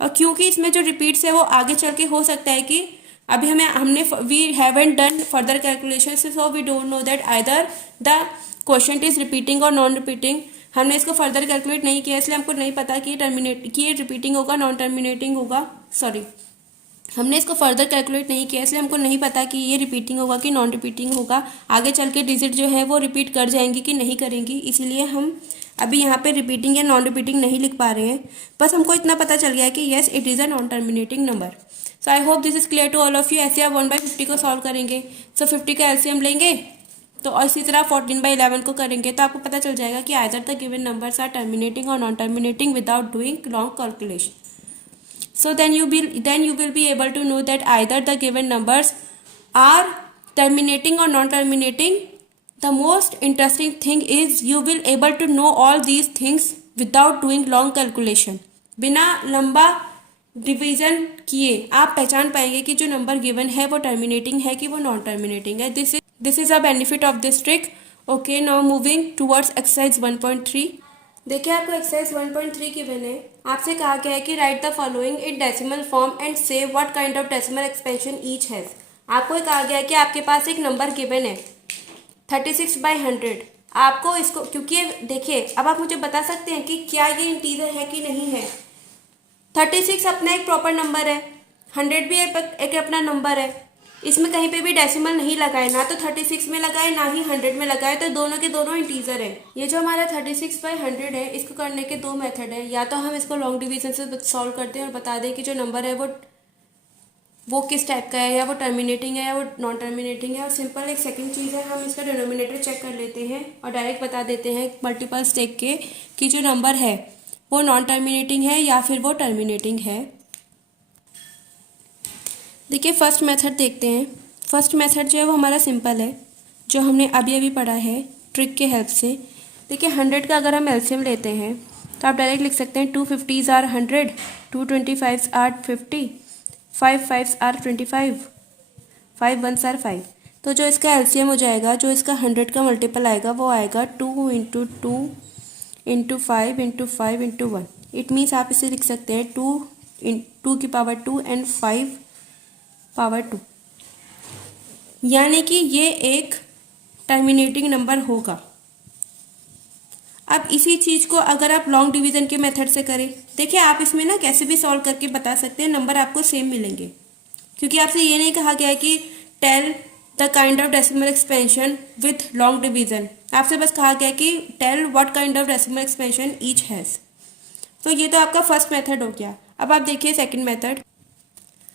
और क्योंकि इसमें जो रिपीट्स है वो आगे चल के हो सकता है कि अभी हमने we haven't done further calculation, so we don't know that either the quotient is repeating और नॉन रिपीटिंग. हमने इसको फर्दर कैलकुलेट नहीं किया, इसलिए हमको नहीं पता कि ये रिपीटिंग होगा, नॉन टर्मिनेटिंग होगा. सॉरी, हमने इसको फर्दर कैलकुलेट नहीं किया, इसलिए हमको नहीं पता कि ये रिपीटिंग होगा कि नॉन रिपीटिंग होगा. आगे चल के डिजिट जो है वो रिपीट कर जाएंगी कि नहीं करेंगी, इसीलिए हम अभी यहाँ पे रिपीटिंग या नॉन रिपीटिंग नहीं लिख पा रहे हैं. बस हमको इतना पता चल गया है कि yes it is a non terminating number. So I hope this is clear to all of you. ऐसे आप 1/50 को सॉल्व करेंगे, सो 50 का एलसीएम लेंगे, तो इसी तरह 14/11 को करेंगे, तो आपको पता चल जाएगा कि either the given numbers are terminating और non terminating without doing long calculation. So then you will be able to know that either the given numbers are terminating or non-terminating. The most interesting thing is you will able to know all these things without doing long calculation. बिना लंबा division किए आप पहचान पाएंगे कि जो number given है वो टर्मिनेटिंग है कि वो नॉन टर्मिनेटिंग है. This is a benefit of this trick. Okay, now moving towards exercise 1.3. देखिए आपको एक्सरसाइज 1.3 गिवन है. आपसे कहा गया है कि write the following in decimal form and say what kind of decimal expansion each has. आपको कहा गया है कि आपके पास एक नंबर गिवन है 36/100. आपको इसको, क्योंकि देखिए अब आप मुझे बता सकते हैं कि क्या ये इंटीजर है कि नहीं है. 36 अपना एक प्रॉपर नंबर है, 100 भी एक अपना नंबर है. इसमें कहीं पे भी डेसिमल नहीं लगाए, ना तो 36 में लगाए ना ही 100 में लगाए, तो दोनों के दोनों इंटीजर है. ये जो हमारा 36/100 है, इसको करने के 2 मेथड है. या तो हम इसको लॉन्ग डिवीजन से सॉल्व करते हैं और बता दें कि जो नंबर है वो किस टाइप का है, या वो टर्मिनेटिंग है या वो नॉन टर्मिनेटिंग है. और सिंपल एक सेकंड चीज़ है, हम इसका डिनोमिनेटर चेक कर लेते हैं और डायरेक्ट बता देते हैं मल्टीपल्स देख के कि जो नंबर है वो नॉन टर्मिनेटिंग है या फिर वो टर्मिनेटिंग है. देखिए फर्स्ट मेथड देखते हैं. फर्स्ट मेथड जो है वो हमारा सिंपल है, जो हमने अभी पढ़ा है ट्रिक के हेल्प से. देखिए 100 का अगर हम एलसीएम लेते हैं तो आप डायरेक्ट लिख सकते हैं 2 50s are 100, 2 25s are 50, 5 5s are 25, 5 1s are 5. तो जो इसका एलसीएम हो जाएगा, जो इसका 100 का मल्टीपल आएगा वो आएगा 2 × 2 × 5 × 5 × 1. इट मीन्स आप इसे लिख सकते हैं 2 की पावर 2 एंड 5 पावर 2, यानी कि ये एक टर्मिनेटिंग नंबर होगा. अब इसी चीज़ को अगर आप लॉन्ग डिवीजन के मेथड से करें, देखिए आप इसमें ना कैसे भी सॉल्व करके बता सकते हैं, नंबर आपको सेम मिलेंगे. क्योंकि आपसे ये नहीं कहा गया है कि tell the kind of decimal expansion with long division. आपसे बस कहा गया कि tell what kind of decimal expansion each has. तो ये तो आपका फर्स्ट मेथड हो गया. अब आप देखिए सेकेंड मेथड.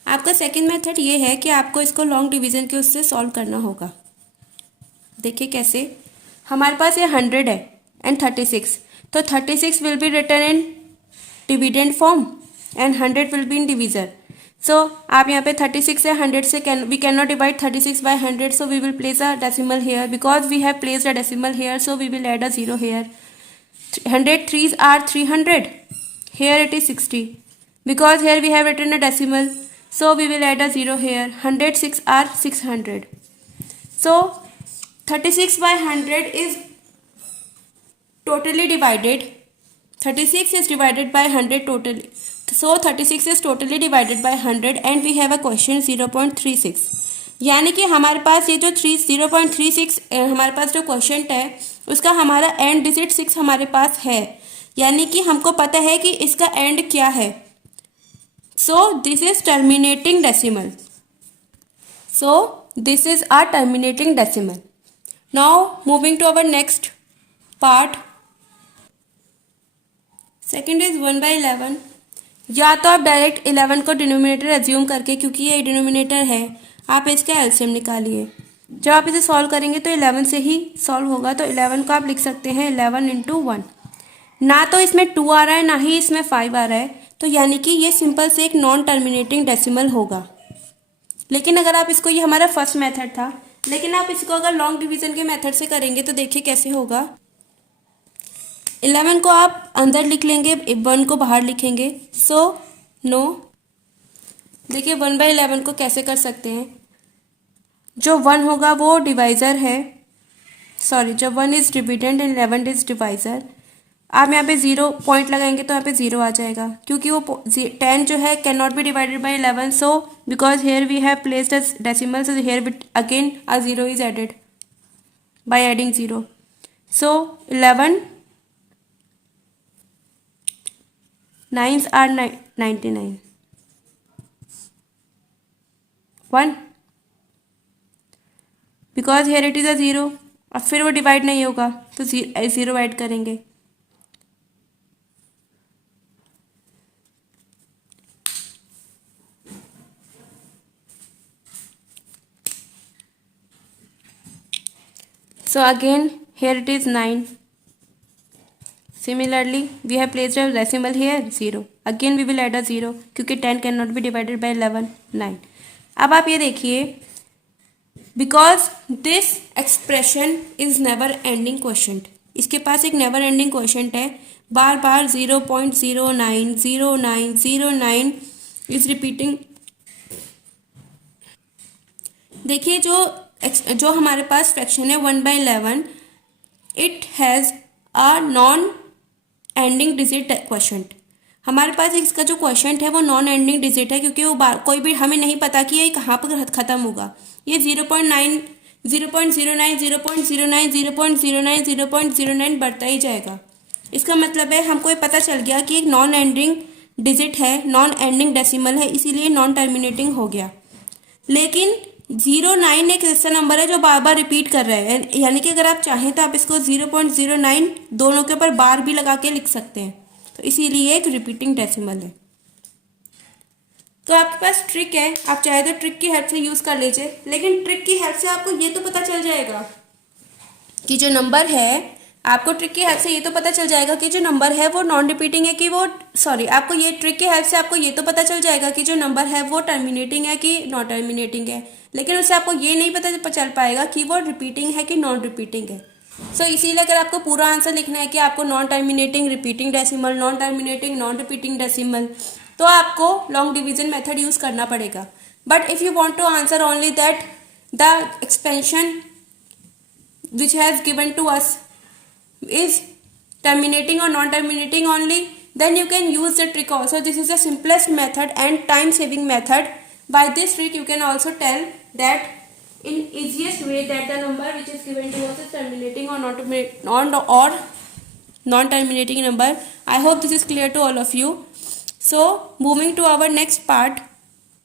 आपका सेकेंड मेथड ये है कि आपको इसको लॉन्ग डिवीजन के उससे सॉल्व करना होगा. देखिए कैसे. हमारे पास ये 100 है, and 36. तो 36 will be written in dividend form and 100 will be in divisor. So आप यहाँ पे 36 से 100 से we cannot divide 36 by 100, so we will place a decimal here. Because we have placed a decimal here, so we will add a 0 here. 100 threes are 300. Here it is 60. Because here we have written a decimal, so we will add a 0 here. 106 are 600. So 36 by 100 is totally divided. 36 is divided by 100 totally. So 36 is totally divided by 100 and we have a question 0.36. यानी कि हमारे पास ये जो 0.36 हमारे पास जो question है उसका हमारा एंड डिजिट 6 हमारे पास है, यानी कि हमको पता है कि इसका एंड क्या है. So this is terminating decimal. So this is our terminating decimal. Now moving to our next part. Second is 1/11. या तो आप डायरेक्ट 11 को डिनोमिनेटर एज्यूम करके, क्योंकि ये डिनोमिनेटर है, आप इसका एलसीएम निकालिए. जब आप इसे सॉल्व करेंगे तो 11 से ही सॉल्व होगा. तो 11 को आप लिख सकते हैं 11 × 1. ना तो इसमें 2 आ रहा है ना ही इसमें 5 आ रहा है, तो यानी कि ये सिंपल से एक नॉन टर्मिनेटिंग डेसिमल होगा. लेकिन अगर आप इसको, ये हमारा फर्स्ट मेथड था, लेकिन आप इसको अगर लॉन्ग डिवीजन के मेथड से करेंगे तो देखिए कैसे होगा. 11 को आप अंदर लिख लेंगे, 1 को बाहर लिखेंगे. सो नो, देखिए 1/11 को कैसे कर सकते हैं. जो 1 होगा वो डिवाइज़र है, सॉरी जो 1 is dividend and 11 is divisor. आप यहाँ पे 0 पॉइंट लगाएंगे तो यहाँ पे 0 आ जाएगा, क्योंकि वो 10 जो है can not be divided by 11. So because here we have placed a decimal, so here again a 0 is added by adding 0. So 11 9s are 99. 1 because here it is a 0. अब फिर वो डिवाइड नहीं होगा तो 0 ऐड करेंगे. So again here it is 9. Similarly we have placed a decimal here 0. Again we will add a 0 क्योंकि 10 cannot be divided by 11. 9. अब आप ये देखिए, because this expression is never ending quotient. इसके पास एक never ending quotient है, बार बार 0.090909 is repeating. देखिए जो हमारे पास फ्रैक्शन है 1/11, it has a non ending digit quotient. हमारे पास इसका जो क्वोशंट है वो नॉन एंडिंग डिजिट है, क्योंकि वो कोई भी हमें नहीं पता कि ये कहाँ पर ख़त्म होगा. ये 0.9 0.09 0.09 0.09 0.09 बढ़ता ही जाएगा. इसका मतलब है हमको ये पता चल गया कि एक नॉन एंडिंग डिजिट है, नॉन एंडिंग डेसिमल है, इसीलिए नॉन टर्मिनेटिंग हो गया. लेकिन 09 एक ऐसा नंबर है जो बार बार रिपीट कर रहा है, यानी कि अगर आप चाहें तो आप इसको 0.09 दोनों के ऊपर बार भी लगा के लिख सकते हैं, तो इसीलिए एक रिपीटिंग डेसिमल है. तो आपके पास ट्रिक है, आप चाहे तो ट्रिक की हेल्प से यूज़ कर लीजिए. लेकिन ट्रिक की हेल्प से आपको ये तो पता चल जाएगा कि जो नंबर है, आपको ट्रिक की हेल्प से ये तो पता चल जाएगा कि जो नंबर है वो नॉन रिपीटिंग है कि वो, सॉरी, आपको ये ट्रिक की हेल्प से आपको ये तो पता चल जाएगा कि जो नंबर है वो टर्मिनेटिंग है कि नॉन टर्मिनेटिंग है. लेकिन उससे आपको ये नहीं पता चल पाएगा कि वो रिपीटिंग है कि नॉन रिपीटिंग है. सो इसीलिए अगर आपको पूरा आंसर लिखना है कि आपको non terminating repeating decimal, non terminating non repeating decimal, तो आपको लॉन्ग डिवीजन मेथड यूज़ करना पड़ेगा. But if you want to answer only that the expansion which has given to us is terminating or non-terminating only, then you can use the trick also. This is the simplest method and time saving method. By this trick you can also tell that in easiest way that the number which is given to us is terminating or non-terminating number. I hope this is clear to all of you. So moving to our next part,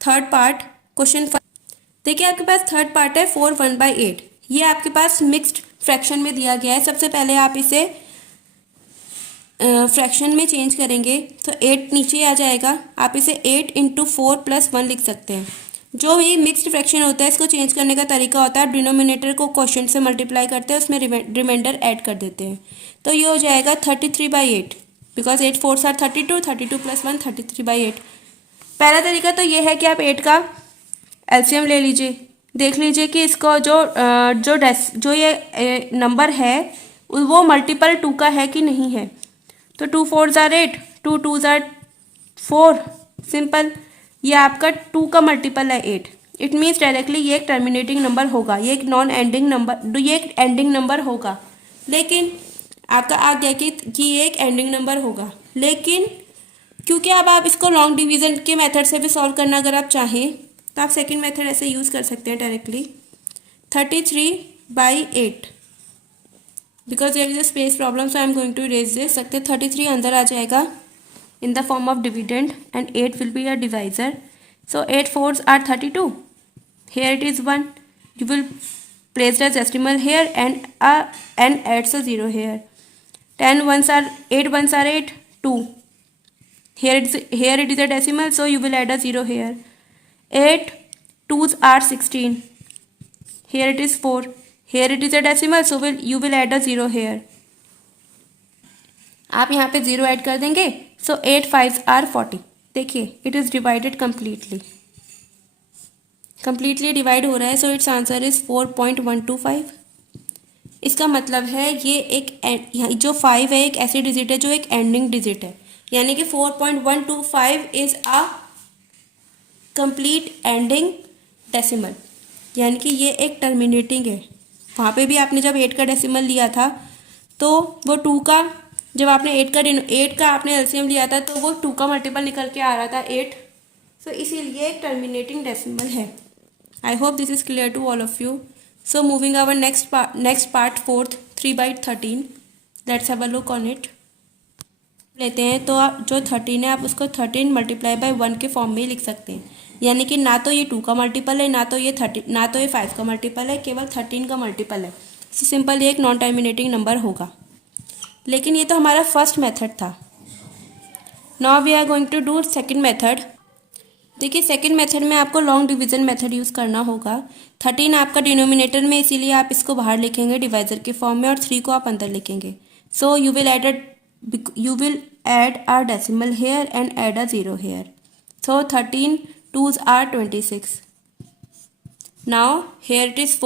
third part, question 5. देखिए आपके पास third part है 4 1/8. ये आपके पास mixed fraction में दिया गया है. सबसे पहले आप इसे फ्रैक्शन में चेंज करेंगे तो 8 नीचे आ जाएगा. आप इसे 8 × 4 + 1 लिख सकते हैं. जो भी मिक्स्ड फ्रैक्शन होता है इसको चेंज करने का तरीका होता है, आप डिनोमिनेटर को क्वोशिएंट से मल्टीप्लाई करते हैं, उसमें रिमाइंडर ऐड कर देते हैं। तो ये हो जाएगा 33/8, बिकॉज 8 4s आर 32, 32 + 1 33/8। पहला तरीका तो ये है कि आप 8 का एलसीएम ले लीजिए, देख लीजिए कि इसको जो ये नंबर है वो मल्टीपल 2 का है कि नहीं है। तो 2 4s are 8, 2 2s are 4, simple. ये आपका 2 का मल्टीपल है 8। इट मीन्स डायरेक्टली ये एक टर्मिनेटिंग नंबर होगा, ये एक नॉन एंडिंग नंबर, ये एक एंडिंग नंबर होगा। लेकिन आपका आ गया कि ये एक एंडिंग नंबर होगा, लेकिन क्योंकि अब आप इसको लॉन्ग डिवीजन के मेथड से भी सॉल्व करना अगर आप चाहें तो आप सेकंड मेथड ऐसे यूज़ कर सकते हैं directly. 33/8, because there is a space problem so I am going to erase this. सकते 33 अंदर आ जाएगा in the form of dividend and 8 will be a divisor. So 8 4s are 32. Here it is 1. You will place the decimal here and adds a 0 here. 10 1s are 8 1s are 8, 2. Here it is a decimal, so you will add a 0 here. 8 2s are 16. Here it is 4. Here it is a decimal, so you will add a 0 here. आप यहाँ पे 0 add कर देंगे, सो 8 5s are 40। देखिए it is divided completely divide हो रहा है, so it's answer is 4.125। इसका मतलब है ये एक जो 5 है एक ऐसी डिजिट है जो एक एंडिंग डिजिट है, यानी कि 4.125 is a complete ending decimal, यानी कि ये एक टर्मिनेटिंग है। वहाँ पे भी आपने जब 8 का डेसिमल लिया था तो वो 2 का, जब आपने 8 का आपने एलसीएम लिया था तो वो 2 का मल्टीपल निकल के आ रहा था 8। सो इसीलिए एक टर्मिनेटिंग डेसिमल है। I hope this is clear to all of you. So moving our next part fourth 3/13। Let's have a look on it. लेते हैं तो आप जो 13 है आप उसको 13 × 1 के फॉर्म में ही लिख सकते हैं, यानी कि ना तो ये 2 का मल्टीपल है, ना तो ये 5 का मल्टीपल है, केवल 13 का मल्टीपल है। सिंपल ये एक नॉन टर्मिनेटिंग नंबर होगा। लेकिन ये तो हमारा फर्स्ट मेथड था। Now we are going to do second method. देखिए सेकंड मेथड में आपको लॉन्ग डिवीजन मेथड यूज़ करना होगा। 13 आपका डिनोमिनेटर में, इसीलिए आप इसको बाहर लिखेंगे डिवाइजर के फॉर्म में, और 3 को आप अंदर लिखेंगे। So you will add a decimal here and add a 0 here. So 13 2s are 26। Now here it is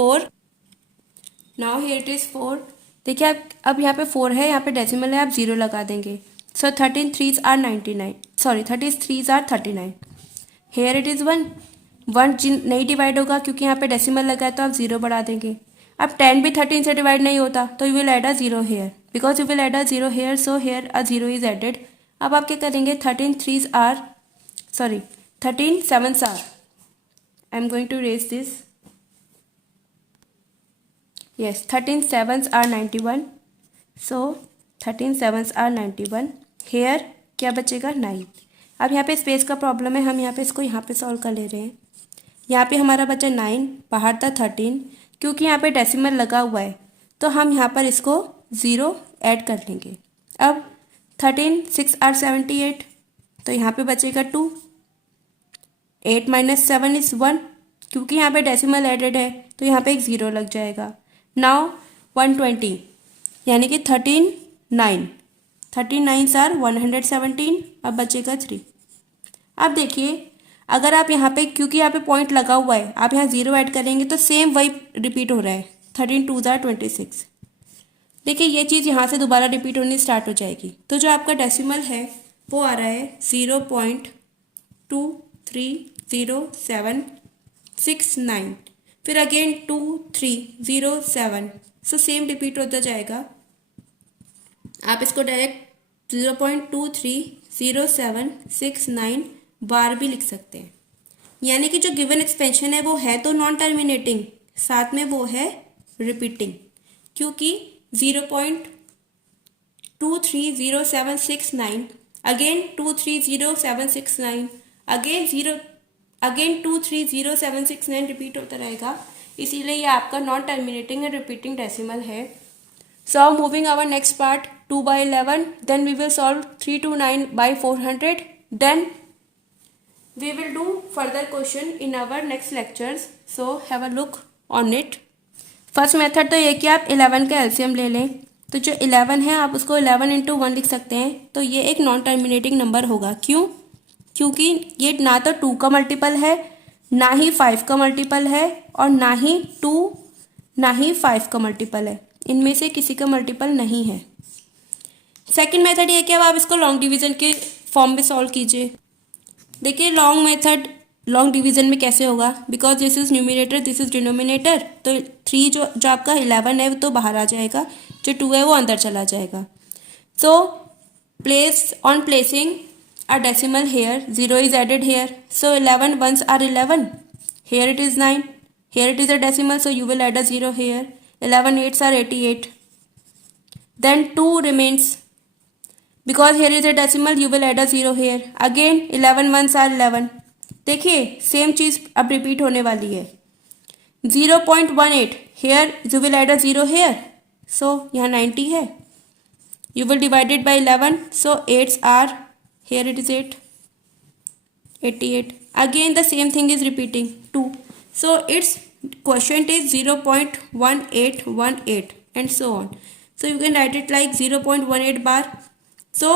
4। देखिए आप अब यहाँ पे 4 है, यहाँ पे डेसिमल है, आप 0 लगा देंगे। So 13 3s are 99, sorry 33s are 39। Here it is 1 नहीं डिवाइड होगा क्योंकि यहाँ पे डेसिमल लगा है, तो आप 0 बढ़ा देंगे। अब 10 भी 13 से डिवाइड नहीं होता, तो you will add a 0 here, because you will add a 0 here, so here a 0 is added. अब आप क्या करेंगे, 13 7s are, I am going to erase this, yes 13 7s are 91। so 13 7s are 91। Hair क्या बचेगा 9। अब यहाँ पे space का प्रॉब्लम है, हम यहाँ पे इसको यहाँ पे सॉल्व कर ले रहे हैं। यहाँ पे हमारा बचा 9, बाहर था 13, क्योंकि यहाँ पे डेसिमल लगा हुआ है तो हम यहाँ पर इसको 0 ऐड कर लेंगे। अब 13 6 are 78, तो यहाँ पे बचेगा 2। 8 - 7 is 1, क्योंकि यहाँ पे डेसिमल एडेड है तो यहाँ पे एक 0 लग जाएगा। नाउ 120, यानी कि 13 9s are 117। अब बचेगा 3। अब देखिए अगर आप यहाँ पे, क्योंकि यहाँ पे पॉइंट लगा हुआ है, आप यहाँ 0 ऐड करेंगे तो सेम वही रिपीट हो रहा है। 13 2s are 26। देखिए ये चीज़ यहाँ से दोबारा रिपीट होनी स्टार्ट हो जाएगी, तो जो आपका डेसिमल है वो आ रहा है 0.230769, फिर अगेन 2307। सो सेम रिपीट होता जाएगा। आप इसको डायरेक्ट 0.230769 बार भी लिख सकते हैं, यानी कि जो गिवन एक्सपेंशन है वो है तो नॉन टर्मिनेटिंग, साथ में वो है रिपीटिंग, क्योंकि 0.230769 अगेन 230769 अगेन 230769 रिपीट होता रहेगा, इसीलिए ये आपका non terminating and repeating decimal है। So moving our next part 2/11, then we will solve 329/400, then We will do further question in our next lectures. So have a look on it. First method तो ये कि आप 11 का LCM ले लें. तो जो 11 है आप उसको 11 इंटू 1 लिख सकते हैं. तो ये एक नॉन टर्मिनेटिंग नंबर होगा. क्यों? क्योंकि ये ना तो 2 का मल्टीपल है, ना ही 5 का मल्टीपल है, और ना ही 2 ना ही 5 का मल्टीपल है. इनमें से किसी का मल्टीपल नहीं है. सेकेंड मेथड ये कि अब आप इसको लॉन्ग डिवीजन के फॉर्म में सॉल्व कीजिए. देखिए लॉन्ग मेथड लॉन्ग डिवीजन में कैसे होगा. Because this is numerator, this is denominator. तो 3 जो आपका 11 है वो तो बाहर आ जाएगा, जो 2 है वो अंदर चला जाएगा. So place on placing a decimal here, 0 is added here. So 11 ones are 11. Here it is 9. Here it is a decimal, so you will add a 0 here. 11 eights are 88. Then 2 remains. Because here is a decimal, you will add a 0 here. Again 11 ones are 11. देखिए same चीज अब repeat होने वाली है. 0.18 here, you will add a 0 here. So यहाँ 90 है. You will divide it by 11. So 8s are, here it is 8, 88. Again the same thing is repeating, 2. So its quotient is 0.1818 and so on. So you can write it like 0.18 bar. So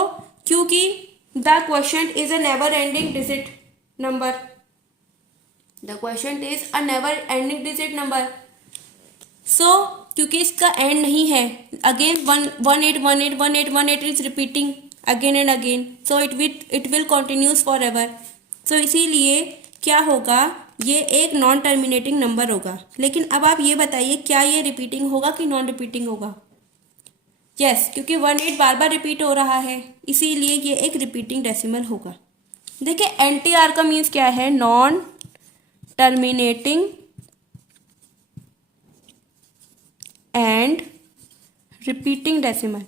क्योंकि the quotient is a never ending digit number, the quotient is a never ending digit number. So क्योंकि इसका end नहीं है, again 18181818 is repeating again and again. So it will continues forever. सो इसीलिए क्या होगा, ये एक नॉन टर्मिनेटिंग नंबर होगा. लेकिन अब आप ये बताइए क्या ये रिपीटिंग होगा कि नॉन रिपीटिंग होगा. यस, क्योंकि 18 बार बार रिपीट हो रहा है, इसीलिए ये एक रिपीटिंग डेसिमल होगा. देखिए NTR का मीन्स क्या है, non terminating and repeating decimal.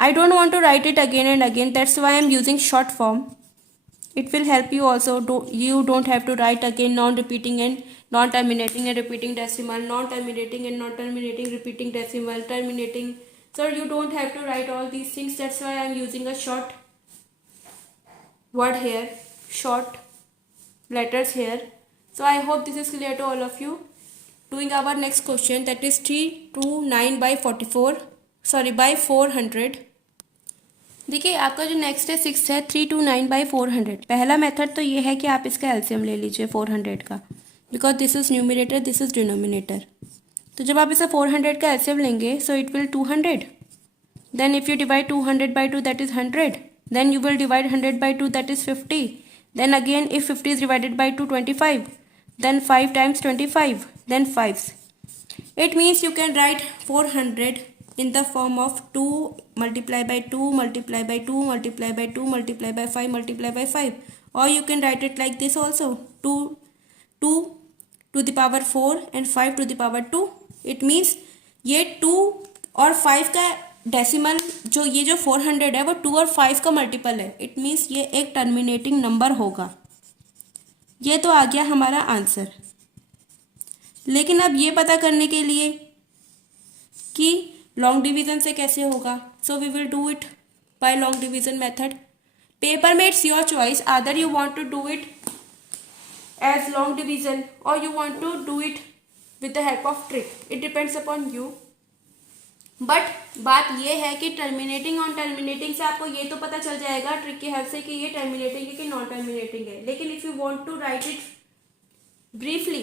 I don't want to write it again and again, that's why I am using short form. It will help you also. You don't have to write again non-repeating and non-terminating and repeating decimal, non-terminating and non-terminating repeating decimal, terminating. So you don't have to write all these things, that's why I am using a short word here, short letters here. So I hope this is clear to all of you. Doing our next question, that is 329 by 44, sorry by 400. देखिए आपका जो next है 6 है 329 by 400. पहला method तो ये है कि आप इसका एलसीएम ले लीजिए 400 का, because this is numerator, this is denominator. तो जब आप इसे 400 का एलसीएम लेंगे, so it will 200. Then if you divide 200 by 2, that is 100. Then you will divide 100 by 2, that is 50. Then again if 50 is divided by 2, 25. Then 5 times 25, then 5s. It means you can write 400 in the form of 2 multiply by 2 multiply by 2 multiply by 2 multiply by 5 multiply by 5. Or you can write it like this also, 2 to the power 4 and 5 to the power 2. It means ये 2 और 5 का decimal, जो ये जो 400 है वो 2 और 5 का मल्टीपल है. इट मीन्स ये एक टर्मिनेटिंग नंबर होगा. ये तो आ गया हमारा आंसर. लेकिन अब ये पता करने के लिए कि लॉन्ग डिवीजन से कैसे होगा, so we will do it by long division method. Paper में it's your choice, either you want to do it as long division और you want to do it with the help of trick. It depends upon you. But बात ये है कि terminating on terminating से आपको ये तो पता चल जाएगा ट्रिक की हेल्प से कि ये टर्मिनेटिंग है कि नॉन टर्मिनेटिंग है. लेकिन if you want to write it briefly,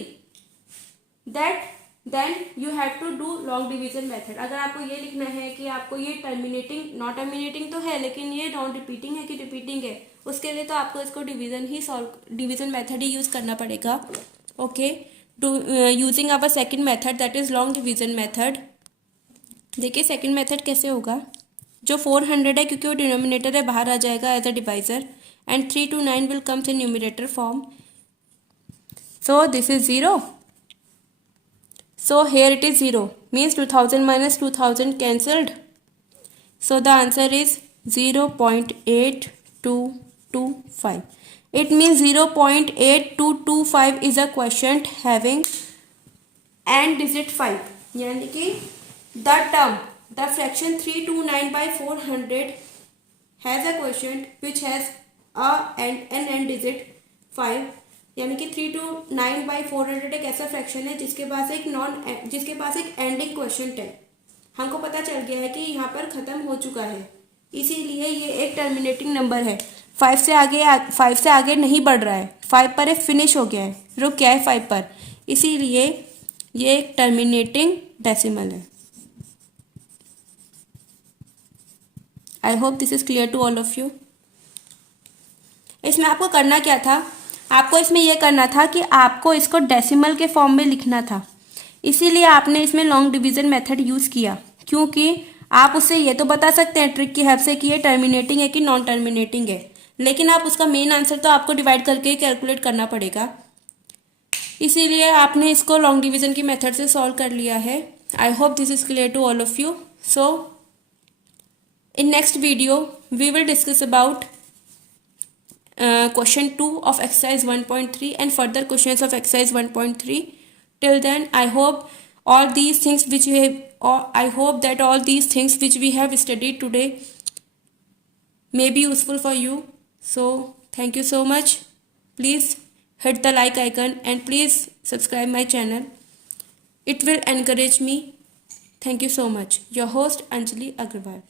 that then you have to do long division method. अगर आपको ये लिखना है कि आपको ये टर्मिनेटिंग नॉन टर्मिनेटिंग तो है लेकिन ये नॉन रिपीटिंग है कि रिपीटिंग है, उसके लिए तो आपको इसको डिवीजन मेथड ही यूज करना पड़ेगा. Okay, using our second method, that is long division method. देखिए सेकंड मेथड कैसे होगा. जो 400 है क्योंकि वो डिनोमिनेटर है बाहर आ जाएगा as a divisor, and 3 to 9 will comes in numerator form. So this is 0. So here it is 0 means 2000 minus 2000 cancelled. So the answer is 0.8225. It means 0.8225 is a quotient having and digit 5. यानी कि the term, the fraction 329 by 400 has a quotient which has and an end digit 5, यानी कि 3 to 9/400 एक ऐसा fraction है जिसके पास एक ending question है। हमको पता चल गया है कि यहाँ पर ख़त्म हो चुका है, इसीलिए ये एक टर्मिनेटिंग नंबर है। 5 से आगे नहीं बढ़ रहा है, 5 पर एक फिनिश हो गया है, रुक गया है 5 पर, इसीलिए ये एक टर्मिनेटिंग डेसिमल है। I hope this is clear to all of you. इसमें आपको करना क्या था, आपको इसमें यह करना था कि आपको इसको डेसिमल के फॉर्म में लिखना था, इसीलिए आपने इसमें लॉन्ग डिवीजन मेथड यूज़ किया, क्योंकि आप उससे ये तो बता सकते हैं ट्रिक की हेल्प से कि ये टर्मिनेटिंग है कि नॉन टर्मिनेटिंग है, लेकिन आप उसका मेन आंसर तो आपको डिवाइड करके ही कैलकुलेट करना पड़ेगा, इसीलिए आपने इसको लॉन्ग डिवीजन की मेथड से सॉल्व कर लिया है। I hope this is clear to all of you. So in next video we will discuss about question 2 of exercise 1.3 and further questions of exercise 1.3. Till then, I hope all these things which we have, I hope that all these things which we have studied today may be useful for you. So thank you so much. Please hit the like icon and please subscribe my channel. It will encourage me. Thank you so much. Your host Anjali Agarwal.